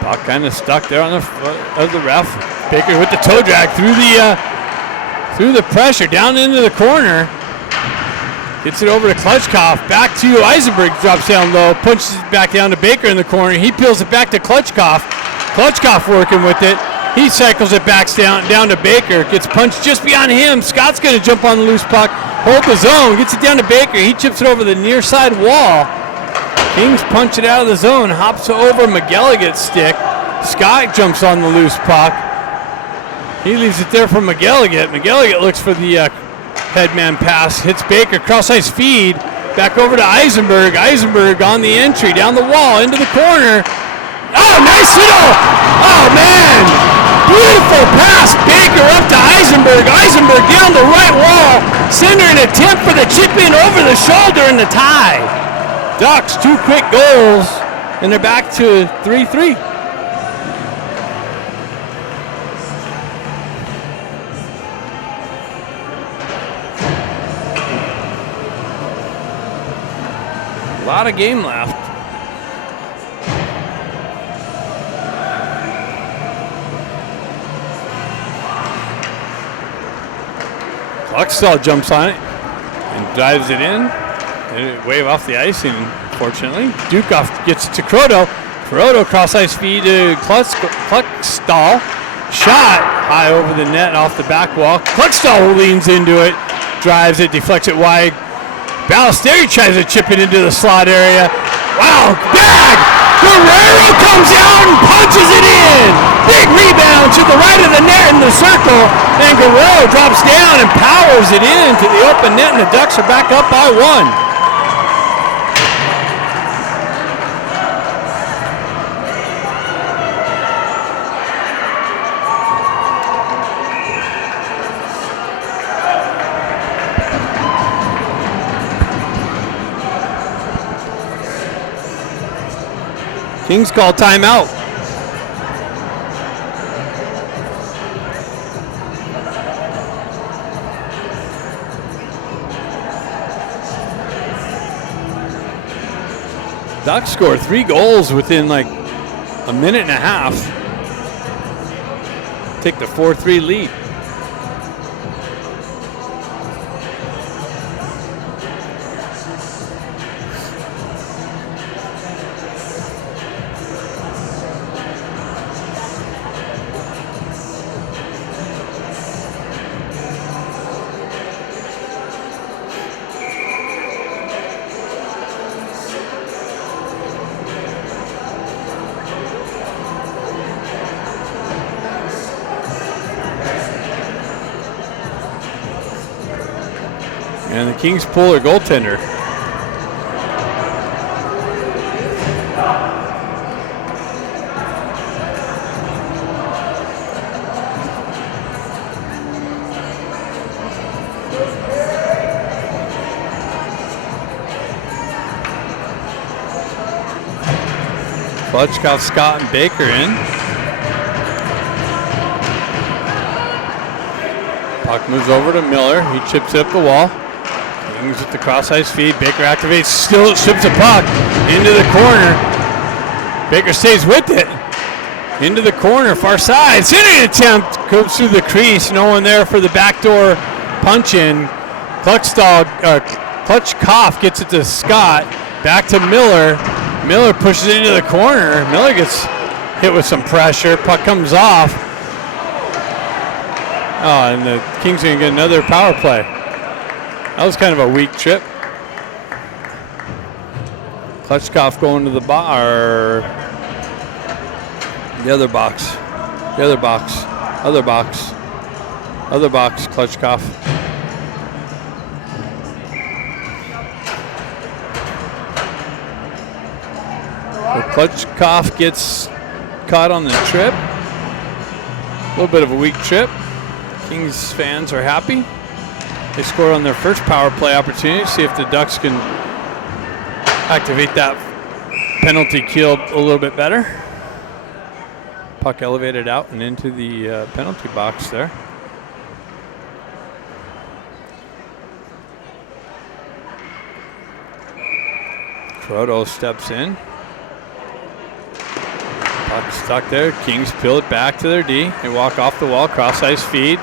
Puck kind of stuck there on the foot of the ref. Baker with the toe drag through the pressure down into the corner. Gets it over to Klutchkov. Back to Eisenberg. Drops down low. Punches it back down to Baker in the corner. He peels it back to Klutchkov. Klutchkov working with it. He cycles it back down to Baker. Gets punched just beyond him. Scott's going to jump on the loose puck. Hold the zone. Gets it down to Baker. He chips it over the near side wall. Kings punch it out of the zone. Hops over McGilligan's stick. Scott jumps on the loose puck. He leaves it there for McGilligan. McGilligan looks for the headman pass. Hits Baker. Cross ice feed. Back over to Eisenberg. Eisenberg on the entry. Down the wall. Into the corner. Oh, nice little. Oh, man. Beautiful pass. Baker up to Eisenberg. Eisenberg down the right wall. Sender an attempt for the chip in over the shoulder and the tie. Ducks, 2 quick goals, and they're back to 3-3. A lot of game left. Kluckstall jumps on it and drives it in. Wave off the icing, unfortunately. Dukov gets it to Krodo. Krodo cross ice feed to Kluckstall. Shot high over the net off the back wall. Kluckstall leans into it, drives it, deflects it wide. Ballesteri tries to chip it into the slot area. Wow, bag! Guerrero comes out and punches it in! Big rebound to the right of the net in the circle, and Guerrero drops down and powers it into the open net, and the Ducks are back up by 1. Kings call timeout. Ducks score 3 goals within like a minute and a half. Take the 4-3 lead. And the Kings pull their goaltender. Klutchkov, Scott, and Baker in. Puck moves over to Miller. He chips it up the wall. Kings with the cross-ice feed. Baker activates, still ships a puck into the corner. Baker stays with it. Into the corner, far side. Centering attempt goes through the crease. No one there for the backdoor punch-in. Klutchkov gets it to Scott. Back to Miller. Miller pushes it into the corner. Miller gets hit with some pressure. Puck comes off. Oh, and the Kings are going to get another power play. That was kind of a weak trip. Klutchkov going to the bar. The other box. The other box. Other box. Other box, Klutchkov. So Klutchkov gets caught on the trip. A little bit of a weak trip. Kings fans are happy. They scored on their first power play opportunity. See if the Ducks can activate that penalty kill a little bit better. Puck elevated out and into the penalty box there. Croto steps in. Puck stuck there. Kings peel it back to their D. They walk off the wall, cross-ice feed.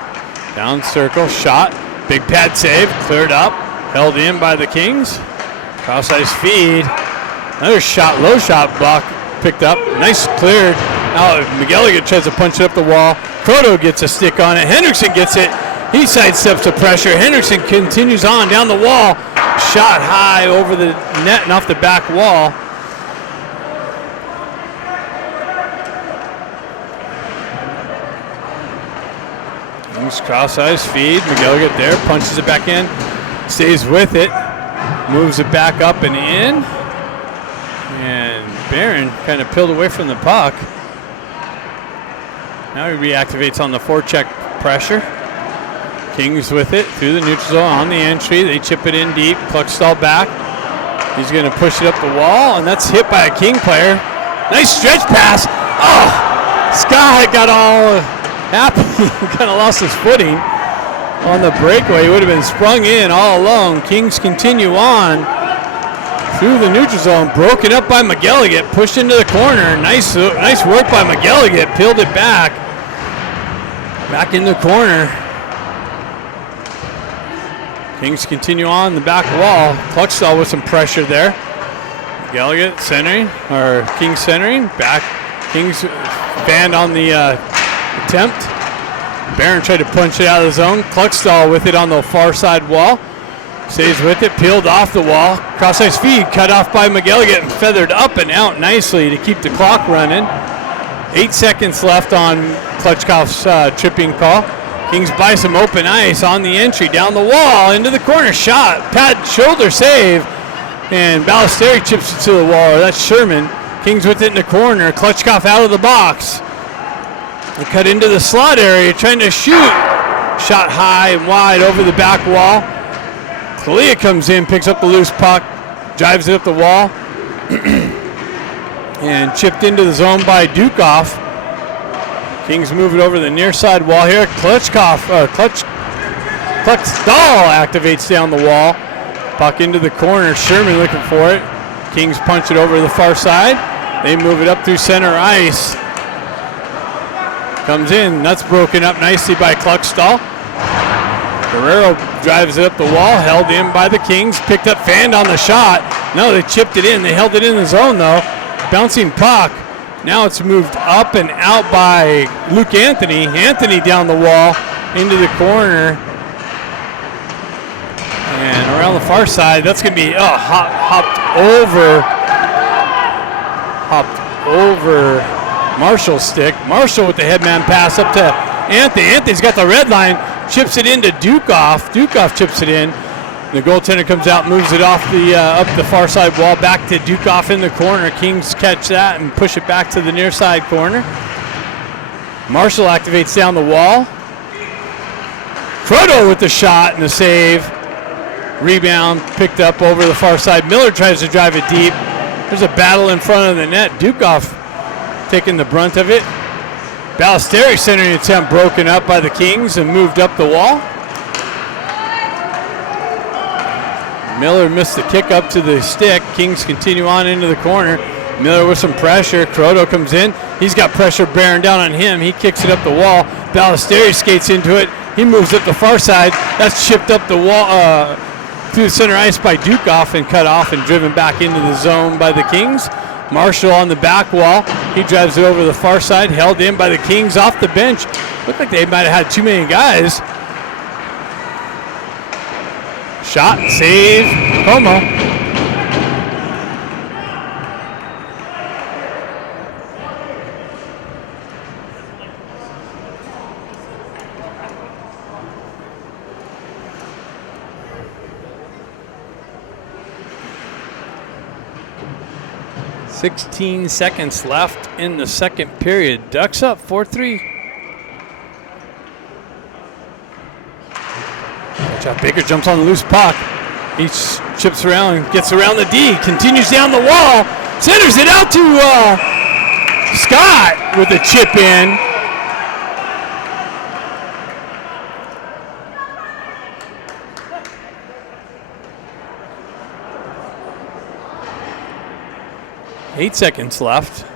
Down circle, shot. Big pad save, cleared up. Held in by the Kings. Cross-ice feed. Another shot, low shot, Buck picked up. Nice cleared. Now McGilligan tries to punch it up the wall. Croto gets a stick on it. Hendrickson gets it. He sidesteps the pressure. Hendrickson continues on down the wall. Shot high over the net and off the back wall. Kings cross-ice feed. McGilligan there, punches it back in. Stays with it. Moves it back up and in. And Barron kind of peeled away from the puck. Now he reactivates on the forecheck pressure. Kings with it through the neutral zone on the entry. They chip it in deep. Klutchkov back. He's going to push it up the wall, and that's hit by a King player. Nice stretch pass. Oh, Scott got all happy. Kind of lost his footing on the breakaway. He would have been sprung in all alone. Kings continue on through the neutral zone. Broken up by McGilligan. Pushed into the corner. Nice work by McGilligan. Peeled it back. Back in the corner. Kings continue on the back wall. Klutchkov with some pressure there. McGilligan centering, or Kings centering. Back. Kings banned on the attempt. Barron tried to punch it out of the zone. Klutchkov with it on the far side wall. Stays with it, peeled off the wall. Cross-ice feed, cut off by McGilligan and feathered up and out nicely to keep the clock running. 8 seconds left on Klutchkov's tripping call. Kings buy some open ice on the entry, down the wall, into the corner, shot, pad, shoulder save, and Ballesteri chips it to the wall. That's Sherman. Kings with it in the corner. Klutchkov out of the box. They cut into the slot area, trying to shoot. Shot high and wide over the back wall. Kalia comes in, picks up the loose puck, drives it up the wall, and chipped into the zone by Dukoff. Kings move it over the near side wall here. Klutchkov activates down the wall. Puck into the corner. Sherman looking for it. Kings punch it over to the far side. They move it up through center ice. Comes in. That's broken up nicely by Klutchkov. Guerrero drives it up the wall. Held in by the Kings. Picked up, fanned on the shot. No, they chipped it in. They held it in the zone though. Bouncing puck. Now it's moved up and out by Luke Anthony. Anthony down the wall into the corner. And around the far side, that's going to be hopped over Marshall's stick. Marshall with the headman pass up to Anthony. Anthony's got the red line, chips it into Dukoff. Dukoff chips it in. The goaltender comes out, moves it off the up the far side wall, back to Dukoff in the corner. Kings catch that and push it back to the near side corner. Marshall activates down the wall. Croto with the shot and the save. Rebound picked up over the far side. Miller tries to drive it deep. There's a battle in front of the net. Dukoff taking the brunt of it. Ballesteros centering attempt broken up by the Kings and moved up the wall. Miller missed the kick up to the stick. Kings continue on into the corner. Miller with some pressure. Croto comes in. He's got pressure bearing down on him. He kicks it up the wall. Ballesteros skates into it. He moves up the far side. That's chipped up the wall through the center ice by Dukoff and cut off and driven back into the zone by the Kings. Marshall on the back wall. He drives it over the far side. Held in by the Kings off the bench. Looked like they might have had too many guys. Shot, save, Como. .16 seconds left in the second period. Ducks up 4-3. Baker jumps on the loose puck. He chips around, gets around the D, continues down the wall, centers it out to Scott with a chip in. Eight seconds left.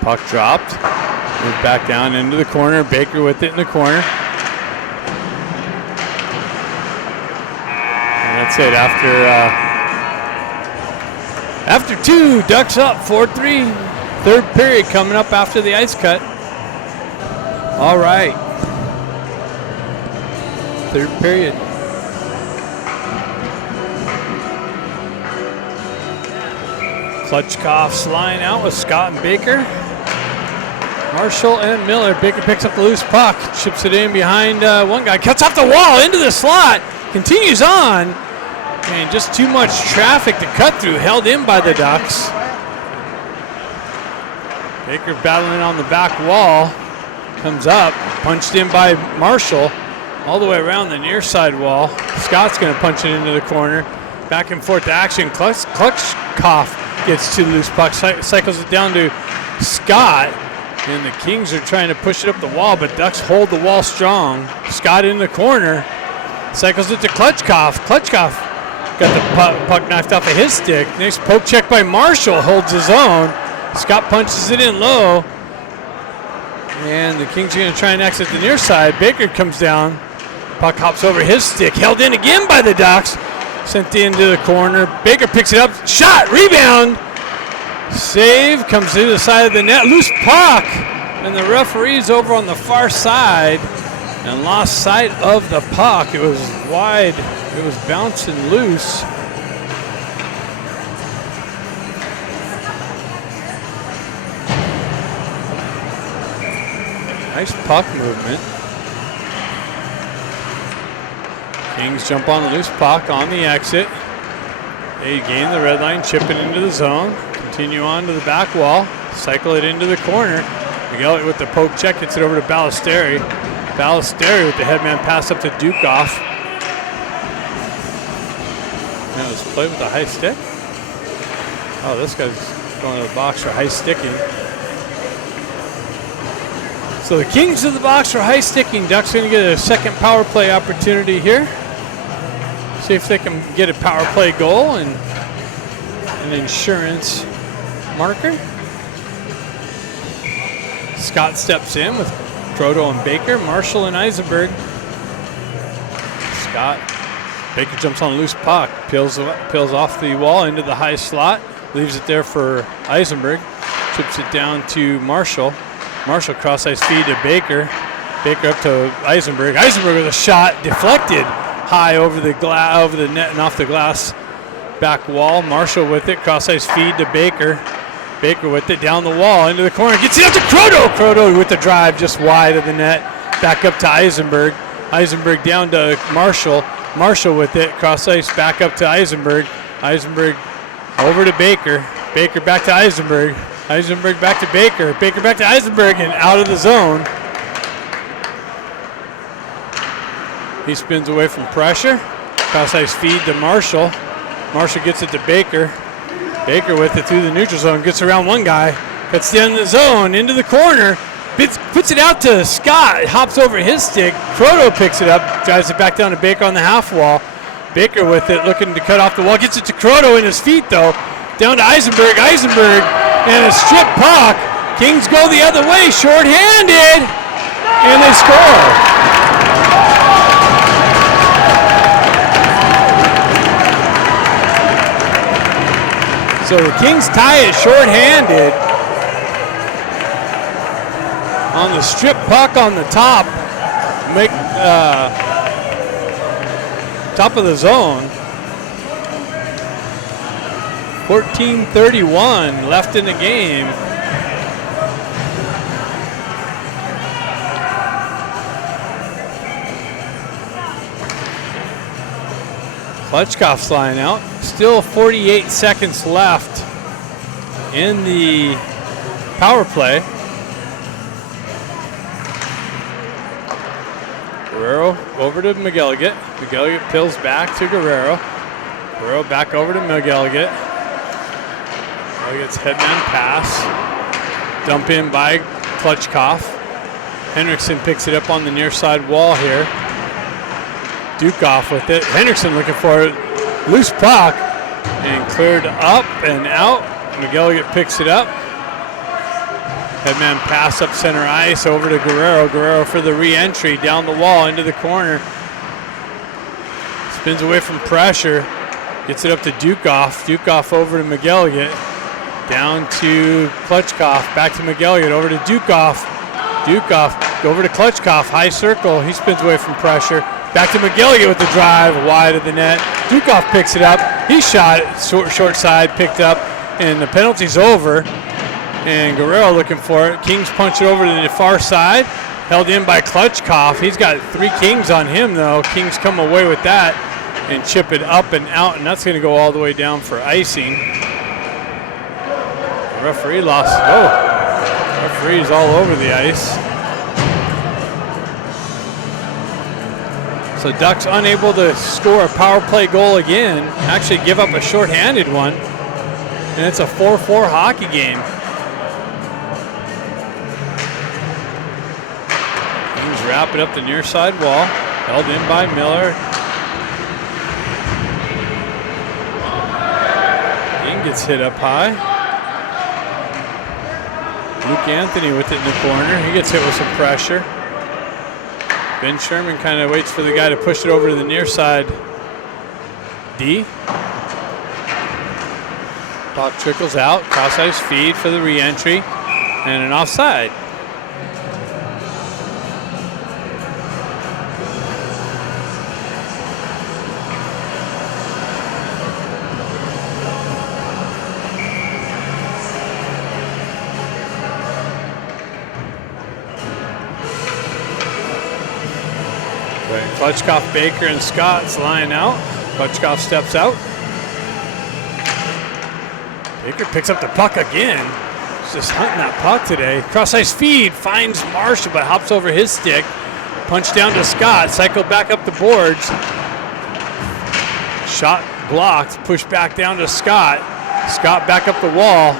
Puck dropped. Moved back down into the corner. Baker with it in the corner. And that's it. After two, Ducks up 4-3. Third period coming up after the ice cut. All right. Third period. Klutchkoff's line out with Scott and Baker. Marshall and Miller. Baker picks up the loose puck, chips it in behind one guy, cuts off the wall into the slot, continues on, and just too much traffic to cut through, held in by the Ducks. Baker battling on the back wall, comes up, punched in by Marshall, all the way around the near side wall. Scott's going to punch it into the corner. Back and forth action. Klutchkoff gets to the loose puck, cycles it down to Scott. And the Kings are trying to push it up the wall, but Ducks hold the wall strong. Scott in the corner, cycles it to Klutchkoff. Klutchkoff got the puck knifed off of his stick. Nice poke check by Marshall, holds his own. Scott punches it in low. And the Kings are going to try and exit the near side. Baker comes down. Puck hops over his stick, held in again by the Ducks. Sent into the corner. Baker picks it up. Shot, rebound. Save, comes to the side of the net, loose puck, and the referee's over on the far side and lost sight of the puck. It was wide, it was bouncing loose. Nice puck movement. Kings jump on the loose puck on the exit. They gain the red line, chip it into the zone. Continue on to the back wall, cycle it into the corner. Miguel with the poke check, gets it over to Ballesteros. Ballesteros with the headman pass up to Dukoff. And it was played with a high stick. Oh, this guy's going to the box for high sticking. So the Kings to the box for high sticking. Ducks going to get a second power play opportunity here. See if they can get a power play goal and an insurance marker. Scott steps in with Croto and Baker, Marshall and Eisenberg. Scott, Baker jumps on a loose puck, peels off the wall into the high slot, leaves it there for Eisenberg, chips it down to Marshall. Marshall cross ice feed to Baker. Baker up to Eisenberg. Eisenberg with a shot deflected high over the net and off the glass back wall. Marshall with it, cross ice feed to Baker. Baker with it down the wall into the corner, gets it up to Croto. Croto with the drive just wide of the net. Back up to Eisenberg. Eisenberg down to Marshall. Marshall with it, cross ice back up to Eisenberg. Eisenberg over to Baker. Baker back to Eisenberg. Eisenberg back to Baker. Baker back to Eisenberg and out of the zone. He spins away from pressure. Cross-ice feed to Marshall. Marshall gets it to Baker. Baker with it through the neutral zone. Gets around one guy. Cuts down the zone. Into the corner. Puts it out to Scott. Hops over his stick. Croto picks it up. Drives it back down to Baker on the half wall. Baker with it. Looking to cut off the wall. Gets it to Croto in his feet, though. Down to Eisenberg. Eisenberg. And a strip puck. Kings go the other way. Short-handed. And they score. So the Kings tie it short-handed on the strip puck on the top, top of the zone. 14:31 left in the game. Klutchkoff's line out. Still 48 seconds left in the power play. Guerrero over to McGilligan. McGilligan pills back to Guerrero. Guerrero back over to McGilligan. McGilligan's headman pass. Dump in by Klutchkoff. Henriksen picks it up on the near side wall here. Dukoff with it. Henderson looking for it. Loose puck and cleared up and out. McGilligan picks it up. Headman pass up center ice over to Guerrero. Guerrero for the re-entry down the wall into the corner. Spins away from pressure. Gets it up to Dukoff. Dukoff over to McGilligan. Down to Klutchkoff. Back to McGilligan. Over to Dukoff. Dukoff over to Klutchkoff. High circle. He spins away from pressure. Back to McGilligan with the drive, wide of the net. Dukoff picks it up. He shot it, short side, picked up, and the penalty's over. And Guerrero looking for it. Kings punch it over to the far side. Held in by Klutchkoff. He's got 3 Kings on him, though. Kings come away with that and chip it up and out, and that's going to go all the way down for icing. The referee lost. Oh, referee's all over the ice. So Ducks unable to score a power play goal again. Actually give up a shorthanded one. And it's a 4-4 hockey game. Kings wrap it up the near side wall. Held in by Miller. King gets hit up high. Luke Anthony with it in the corner. He gets hit with some pressure. Ben Sherman kind of waits for the guy to push it over to the near side. D. Puck trickles out. Cross-ice feed for the re-entry. And an offside. Klutchkoff, Baker, and Scott's line out. Klutchkoff steps out. Baker picks up the puck again. He's just hunting that puck today. Cross-ice feed, finds Marshall, but hops over his stick. Punch down to Scott, cycled back up the boards. Shot blocked, pushed back down to Scott. Scott back up the wall.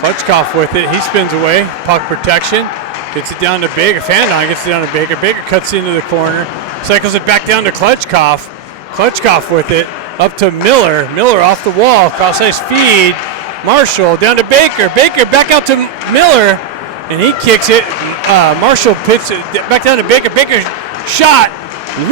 Klutchkoff with it, he spins away. Puck protection. Gets it down to Baker. Fandon gets it down to Baker. Baker cuts into the corner. Cycles it back down to Klutchkoff. Klutchkoff with it. Up to Miller. Miller off the wall. Cross-ice feed. Marshall down to Baker. Baker back out to Miller. And he kicks it. Marshall pits it back down to Baker. Baker shot.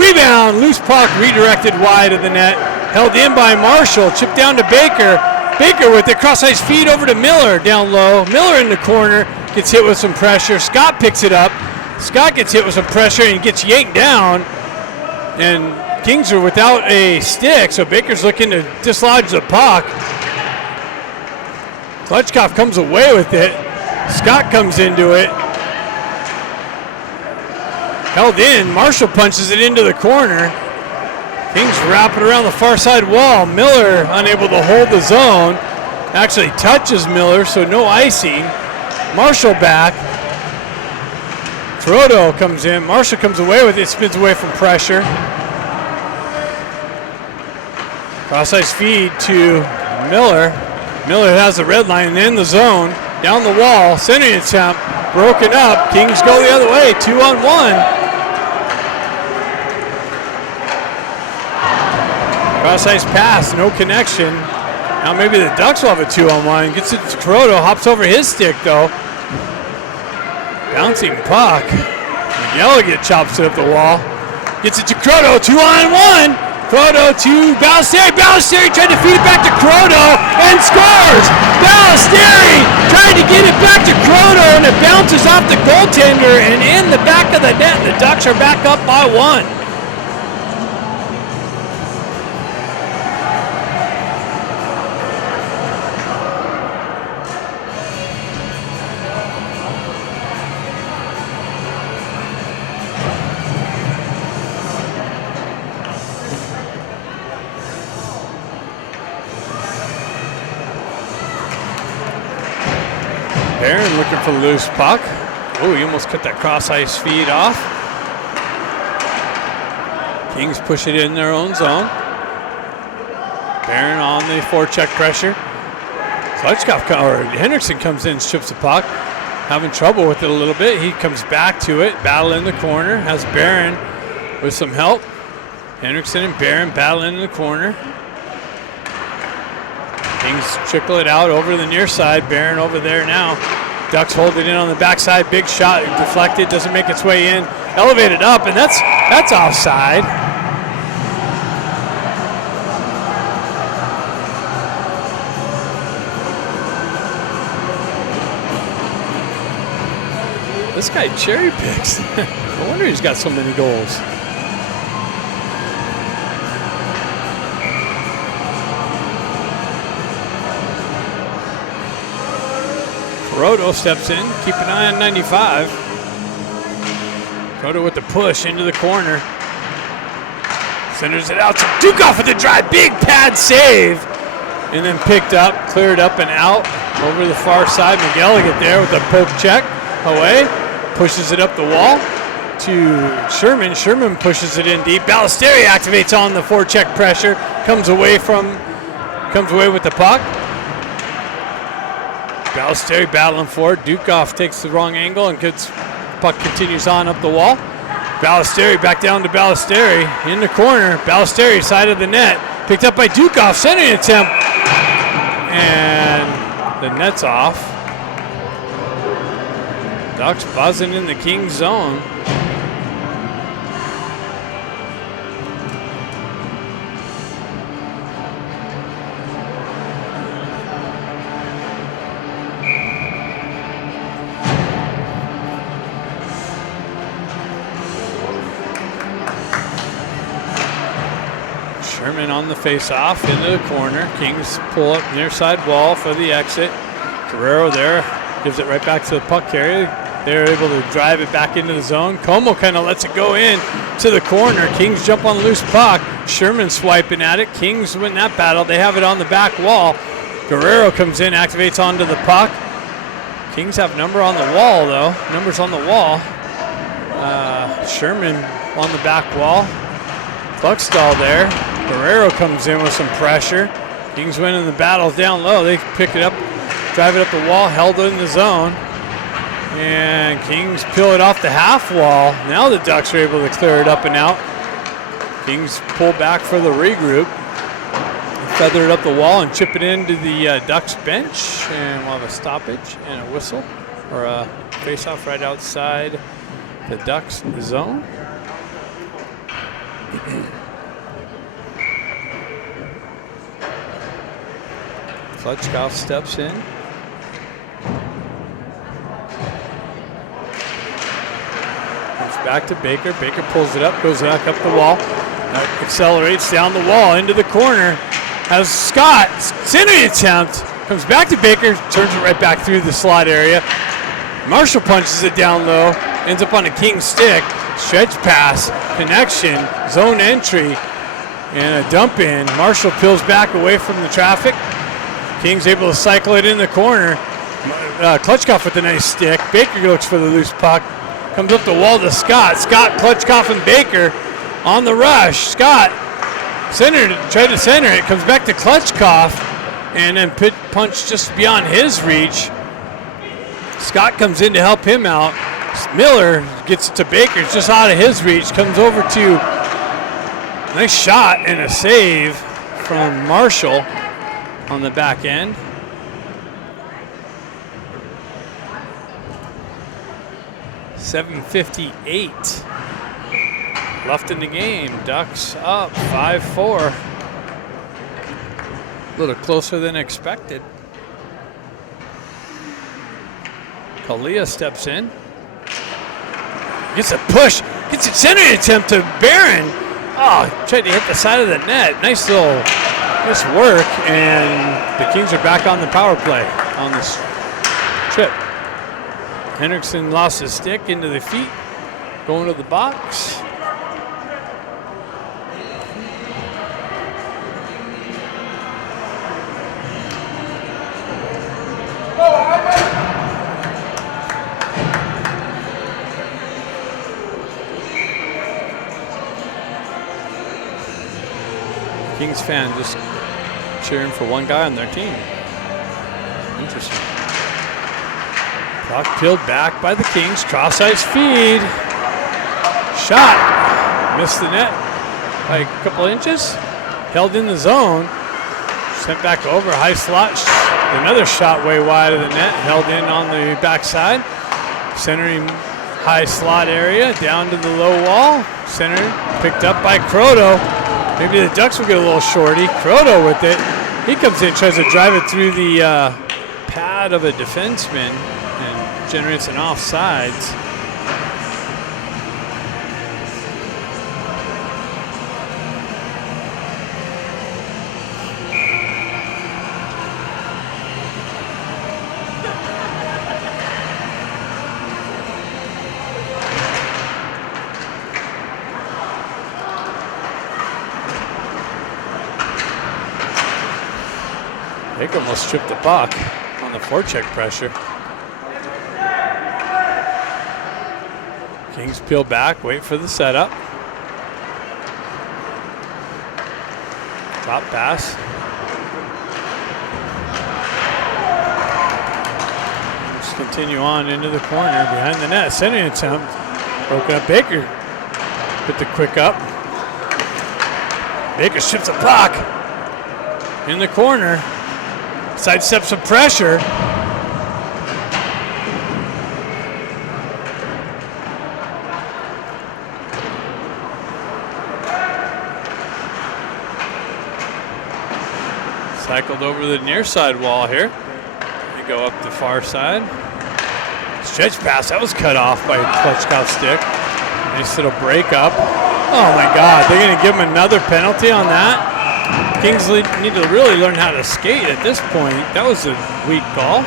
Rebound. Loose puck redirected wide of the net. Held in by Marshall. Chipped down to Baker. Baker with it. Cross-ice feed over to Miller down low. Miller in the corner. Gets hit with some pressure. Scott picks it up. Scott gets hit with some pressure and gets yanked down. And Kings are without a stick, so Baker's looking to dislodge the puck. Klutchkoff comes away with it. Scott comes into it. Held in. Marshall punches it into the corner. Kings wrap it around the far side wall. Miller unable to hold the zone. Actually touches Miller, so no icing. Marshall back. Kuroda comes in. Marshall comes away with it, spins away from pressure. Cross-ice feed to Miller. Miller has the red line in the zone. Down the wall, centering attempt, broken up. Kings go the other way, 2-on-1. Cross-ice pass, no connection. Now maybe the Ducks will have a 2-on-1. Gets it to Kuroda, hops over his stick though. Bouncing puck. Gallagher chops it up the wall. Gets it to Kuroda, 2-on-1. Kuroda to Ballesteri. Ballesteri tried to feed it back to Kuroda and scores! Ballesteri tried to get it back to Kuroda and it bounces off the goaltender and in the back of the net. The Ducks are back up by 1. Barron looking for the loose puck. Oh, he almost cut that cross-ice feed off. Kings push it in their own zone. Barron on the forecheck pressure. Hendrickson comes in, strips the puck. Having trouble with it a little bit. He comes back to it, battle in the corner. Has Barron with some help. Hendrickson and Barron battling in the corner. Kings trickle it out over the near side. Barron over there now. Ducks hold it in on the backside. Big shot deflected. Doesn't make its way in. Elevated up, and that's offside. This guy cherry picks. No wonder he's got so many goals. Kuroda steps in, keep an eye on 95. Kuroda with the push into the corner. Centers it out to Dukoff with the drive, big pad save. And then picked up, cleared up and out over the far side. McGilligan there with a poke check away. Pushes it up the wall to Sherman. Sherman pushes it in deep. Ballesteri activates on the forecheck pressure. Comes away with the puck. Ballesteri battling for it. Dukoff takes the wrong angle and puck continues on up the wall. Ballesteri back down to Ballesteri in the corner. Ballesteri side of the net. Picked up by Dukoff. Centering attempt. And the net's off. Ducks buzzing in the Kings zone. Sherman on the face-off into the corner. Kings pull up near side wall for the exit. Guerrero there gives it right back to the puck carrier. They're able to drive it back into the zone. Como kind of lets it go in to the corner. Kings jump on the loose puck. Sherman swiping at it. Kings win that battle. They have it on the back wall. Guerrero comes in, activates onto the puck. Kings have number on the wall, though. Numbers on the wall. Sherman on the back wall. Cluckstall there. Guerrero comes in with some pressure. Kings winning the battle down low. They pick it up, drive it up the wall, held it in the zone. And Kings peel it off the half wall. Now the Ducks are able to clear it up and out. Kings pull back for the regroup. Feather it up the wall and chip it into the Ducks bench. And we'll have a stoppage and a whistle or a face-off right outside the Ducks zone. Klutchkov steps in. Comes back to Baker. Baker pulls it up, goes back up the wall. Accelerates down the wall into the corner. Has Scott, centering attempt. Comes back to Baker, turns it right back through the slot area. Marshall punches it down low. Ends up on a King stick. Stretch pass, connection, zone entry, and a dump in. Marshall peels back away from the traffic. King's able to cycle it in the corner. Klutchkov with a nice stick. Baker looks for the loose puck. Comes up the wall to Scott. Scott, Klutchkoff, and Baker on the rush. Scott tried to center it. Comes back to Klutchkoff. And then punch just beyond his reach. Scott comes in to help him out. Miller gets it to Baker. It's just out of his reach. Comes over to nice shot and a save from Marshall on the back end. .7:58 left in the game. Ducks up 5-4. A little closer than expected. Kalia steps in. Gets a push. Gets a centering attempt to Barron. Oh, tried to hit the side of the net. Nice work. And the Kings are back on the power play on this trip. Hendrickson lost his stick into the feet. Going to the box. Kings fan just cheering for one guy on their team. Interesting. Puck peeled back by the Kings. Cross-ice feed. Shot. Missed the net by a couple inches. Held in the zone. Sent back over. High slot. Another shot way wide of the net. Held in on the backside. Centering high slot area. Down to the low wall. Centered. Picked up by Croto. Maybe the Ducks will get a little shorty. Croto with it. He comes in, tries to drive it through the pad of a defenseman and generates an offsides. They almost stripped the puck on the forecheck pressure. Kings peel back, wait for the setup. Top pass. Just continue on into the corner behind the net. Centering attempt. Broken up Baker with the quick up. Baker shifts the puck in the corner. Sidesteps some pressure. Cycled over the near side wall here. They go up the far side. Stretch pass, that was cut off by Klutchkoff's stick. Nice little break up. Oh my God, they're gonna give him another penalty on that? Kings need to really learn how to skate at this point. That was a weak call.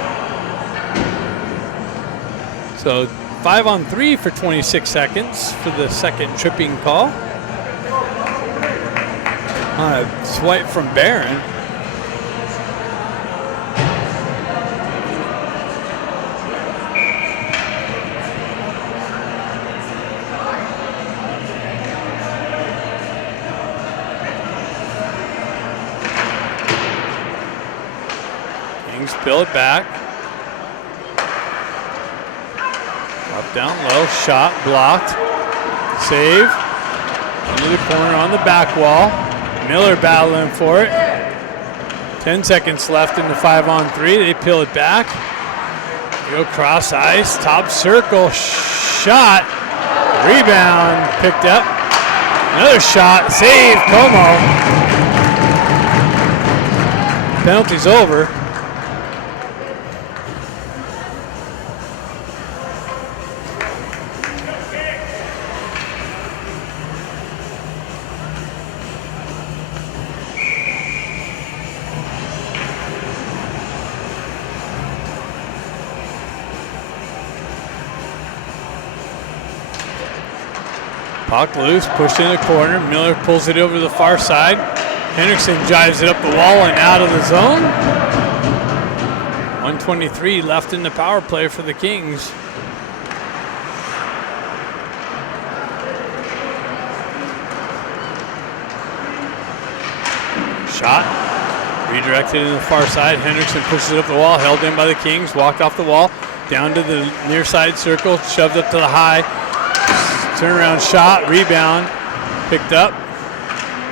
So 5-on-3 for 26 seconds for the second tripping call. Swipe from Barron. Spill it back. Up, down low, shot, blocked. Save. Into the corner on the back wall. Miller battling for it. 10 seconds left in the 5-on-3. They peel it back. Go cross ice, top circle, shot. Rebound, picked up. Another shot, save, Como. Penalty's over. Puck loose, pushed in the corner. Miller pulls it over the far side. Hendrickson drives it up the wall and out of the zone. 1:23 left in the power play for the Kings. Shot. Redirected into the far side. Hendrickson pushes it up the wall. Held in by the Kings. Walked off the wall. Down to the near side circle. Shoved up to the high. Turnaround shot. Rebound. Picked up.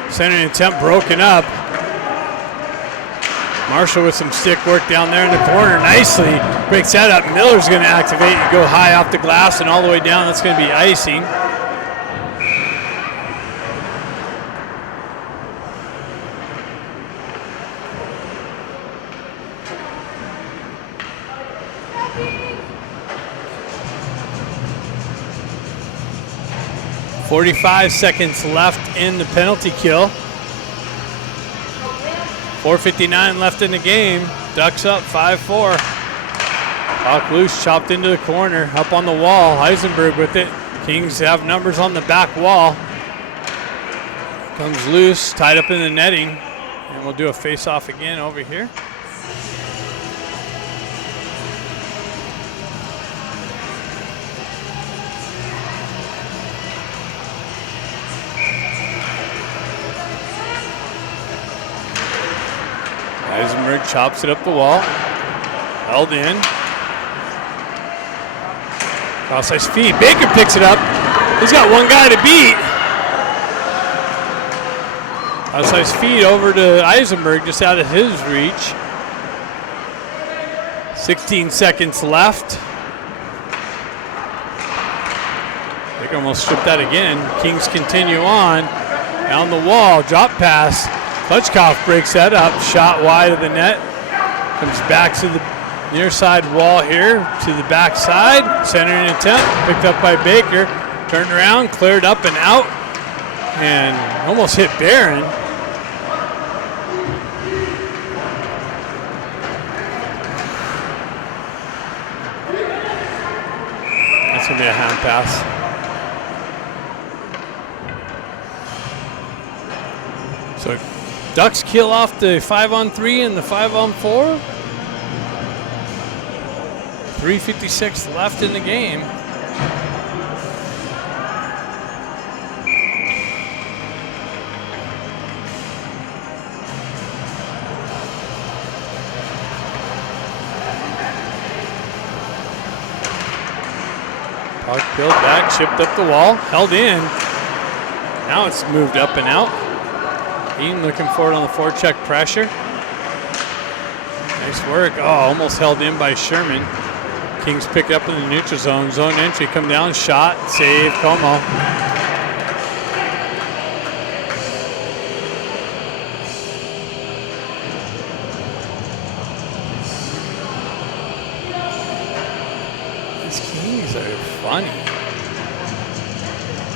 Centering attempt broken up. Marshall with some stick work down there in the corner. Nicely breaks that up. Miller's going to activate and go high off the glass and all the way down. That's going to be icing. .45 seconds left in the penalty kill. 4:59 left in the game. Ducks up 5-4. Puck loose, chopped into the corner, up on the wall. Eisenberg with it. Kings have numbers on the back wall. Comes loose, tied up in the netting. And we'll do a face-off again over here. Eisenberg chops it up the wall. Held in. Cross ice feed. Baker picks it up. He's got one guy to beat. Cross ice feed over to Eisenberg, just out of his reach. 16 seconds left. Baker almost stripped that again. Kings continue on. Down the wall. Drop pass. Klutchkov breaks that up, shot wide of the net. Comes back to the near side wall here, to the back side. Centering attempt, picked up by Baker. Turned around, cleared up and out, and almost hit Barron. That's going to be a hand pass. So Ducks kill off the 5-on-3 and the 5-on-4. 3:56 left in the game. Puck peeled back, chipped up the wall, held in. Now it's moved up and out. Eaton looking for it on the forecheck pressure. Nice work. Oh, almost held in by Sherman. Kings pick up in the neutral zone. Zone entry, come down, shot, save, Como. These Kings are funny.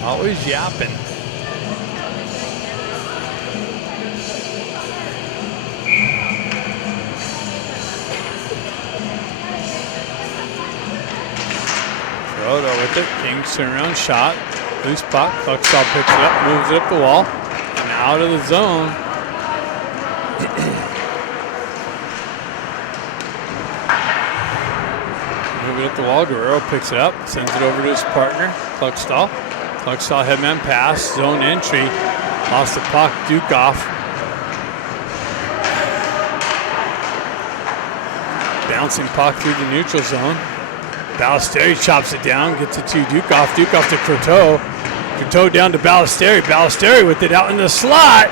Always yapping. Roto with it. Kings turnaround shot. Loose puck. Klutchkov picks it up, moves it up the wall, and out of the zone. Move it up the wall. Guerrero picks it up, sends it over to his partner, Klutchkov. Klutchkov headman pass. Zone entry. Lost the puck. Dukoff. Bouncing puck through the neutral zone. Ballesteri chops it down, gets it to Dukoff. Dukoff to Croteau. Croteau down to Ballesteri. Ballesteri with it out in the slot.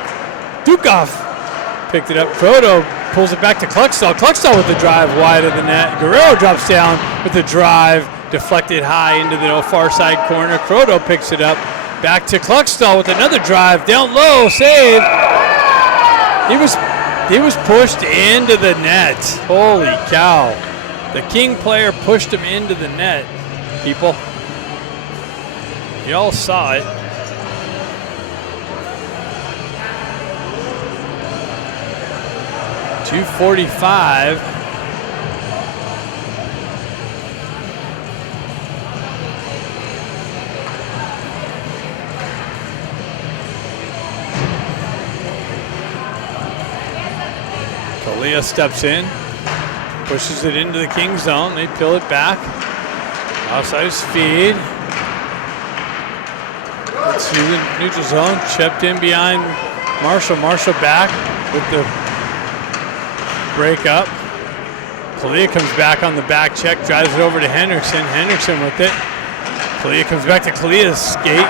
Dukoff picked it up. Croteau pulls it back to Klutchkov. Klutchkov with the drive wide of the net. Guerrero drops down with the drive, deflected high into the far side corner. Croteau picks it up. Back to Klutchkov with another drive. Down low, save. He was pushed into the net. Holy cow. The King player pushed him into the net, people. You all saw it. .245. Kalia steps in. Pushes it into the King zone. They peel it back. Outside speed. Gets to the neutral zone. Chipped in behind Marshall. Marshall back. with the break up. Kalia comes back on the back check, drives it over to Hendrickson. Hendrickson with it. Kalia comes back to Kalia's skate.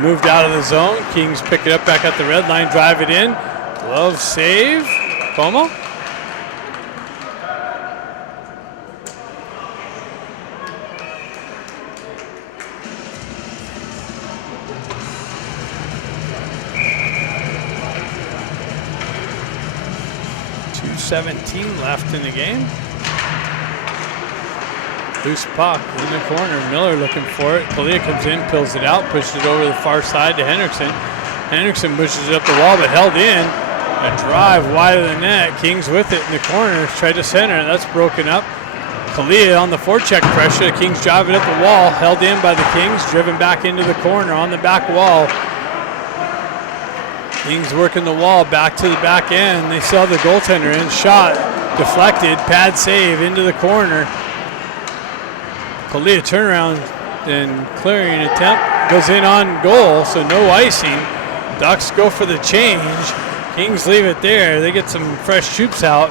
Moved out of the zone. Kings pick it up back at the red line, drive it in. Glove save. Como. .2:17 left in the game. Loose puck in the corner. Miller looking for it. Kalia comes in, pills it out, pushes it over to the far side to Hendrickson. Hendrickson pushes it up the wall, but held in. A drive wide of the net. Kings with it in the corner. Tried to center. That's broken up. Kalia on the forecheck pressure. The Kings drive it up the wall. Held in by the Kings. Driven back into the corner on the back wall. Kings working the wall back to the back end. They saw the goaltender in. Shot deflected. Pad save into the corner. Kalia turnaround and clearing attempt goes in on goal, so no icing. Ducks go for the change. Kings leave it there. They get some fresh troops out.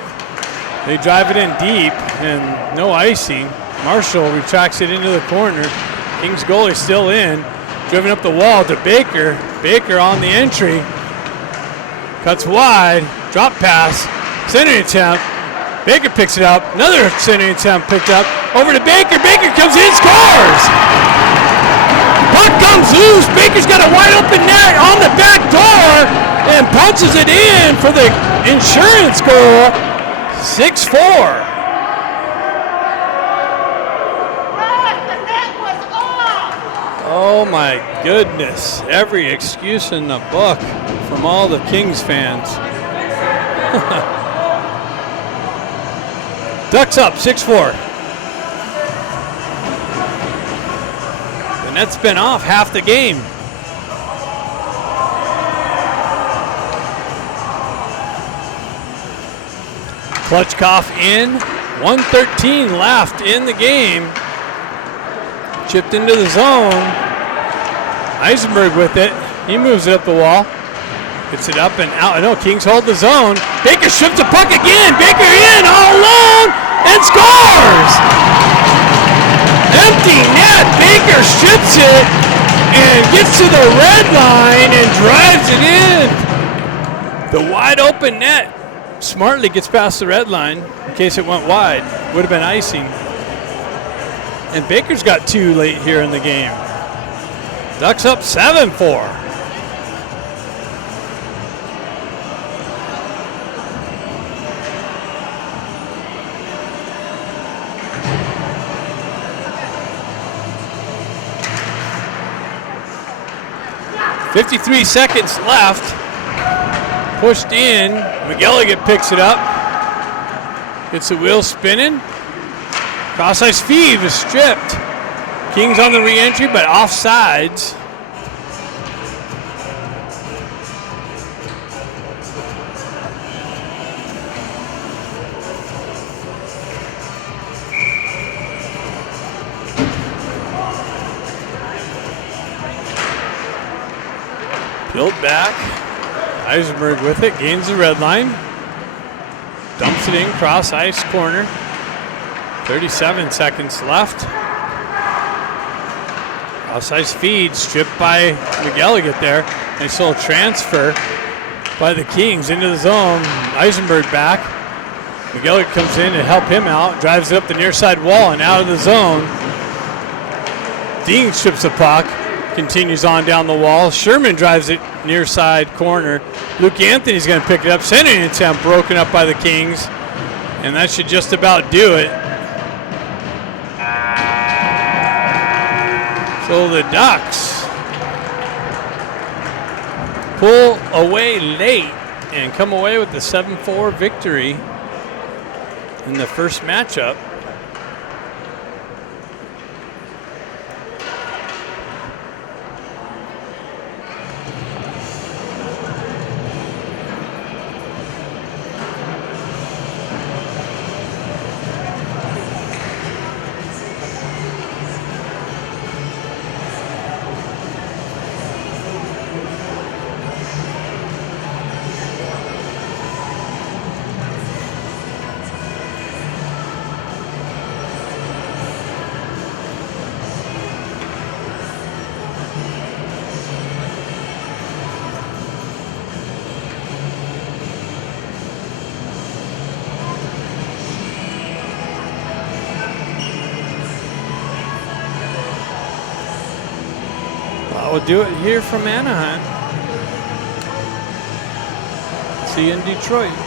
They drive it in deep and no icing. Marshall retracts it into the corner. Kings goalie still in. Driven up the wall to Baker. Baker on the entry. Cuts wide. Drop pass. Centering attempt. Baker picks it up. Another centering attempt picked up. Over to Baker. Baker comes in, scores! Puck comes loose. Baker's got a wide open net on the back door and punches it in for the insurance goal. 6-4. Oh my goodness. Every excuse in the book from all the Kings fans. Ducks up, 6-4. The net's been off half the game. Klutchkoff in, 1:13 left in the game. Chipped into the zone. Eisenberg with it. He moves it up the wall. Gets it up and out. No, Kings hold the zone. Baker strips the puck again. Baker in all alone and scores! Empty net. Baker strips it and gets to the red line and drives it in. The wide open net. Smartly gets past the red line in case it went wide. Would have been icing. And Baker's got two late here in the game. Ducks up 7-4. .53 seconds left. Pushed in. McGilligan picks it up. Gets the wheel spinning. Cross-ice feed is stripped. Kings on the re-entry, but offsides. Built back. Eisenberg with it, gains the red line. Dumps it in, cross ice corner. 37 seconds left. Cross-ice feed, stripped by McGilligan there. Nice little transfer by the Kings into the zone. Eisenberg back. McGilligan comes in to help him out. Drives it up the near side wall and out of the zone. Dean strips the puck. Continues on down the wall. Sherman drives it near side corner. Luke Anthony's going to pick it up. Centering attempt broken up by the Kings. And that should just about do it. So the Ducks pull away late and come away with the 7-4 victory in the first matchup. will do it here from Anaheim. See you in Detroit.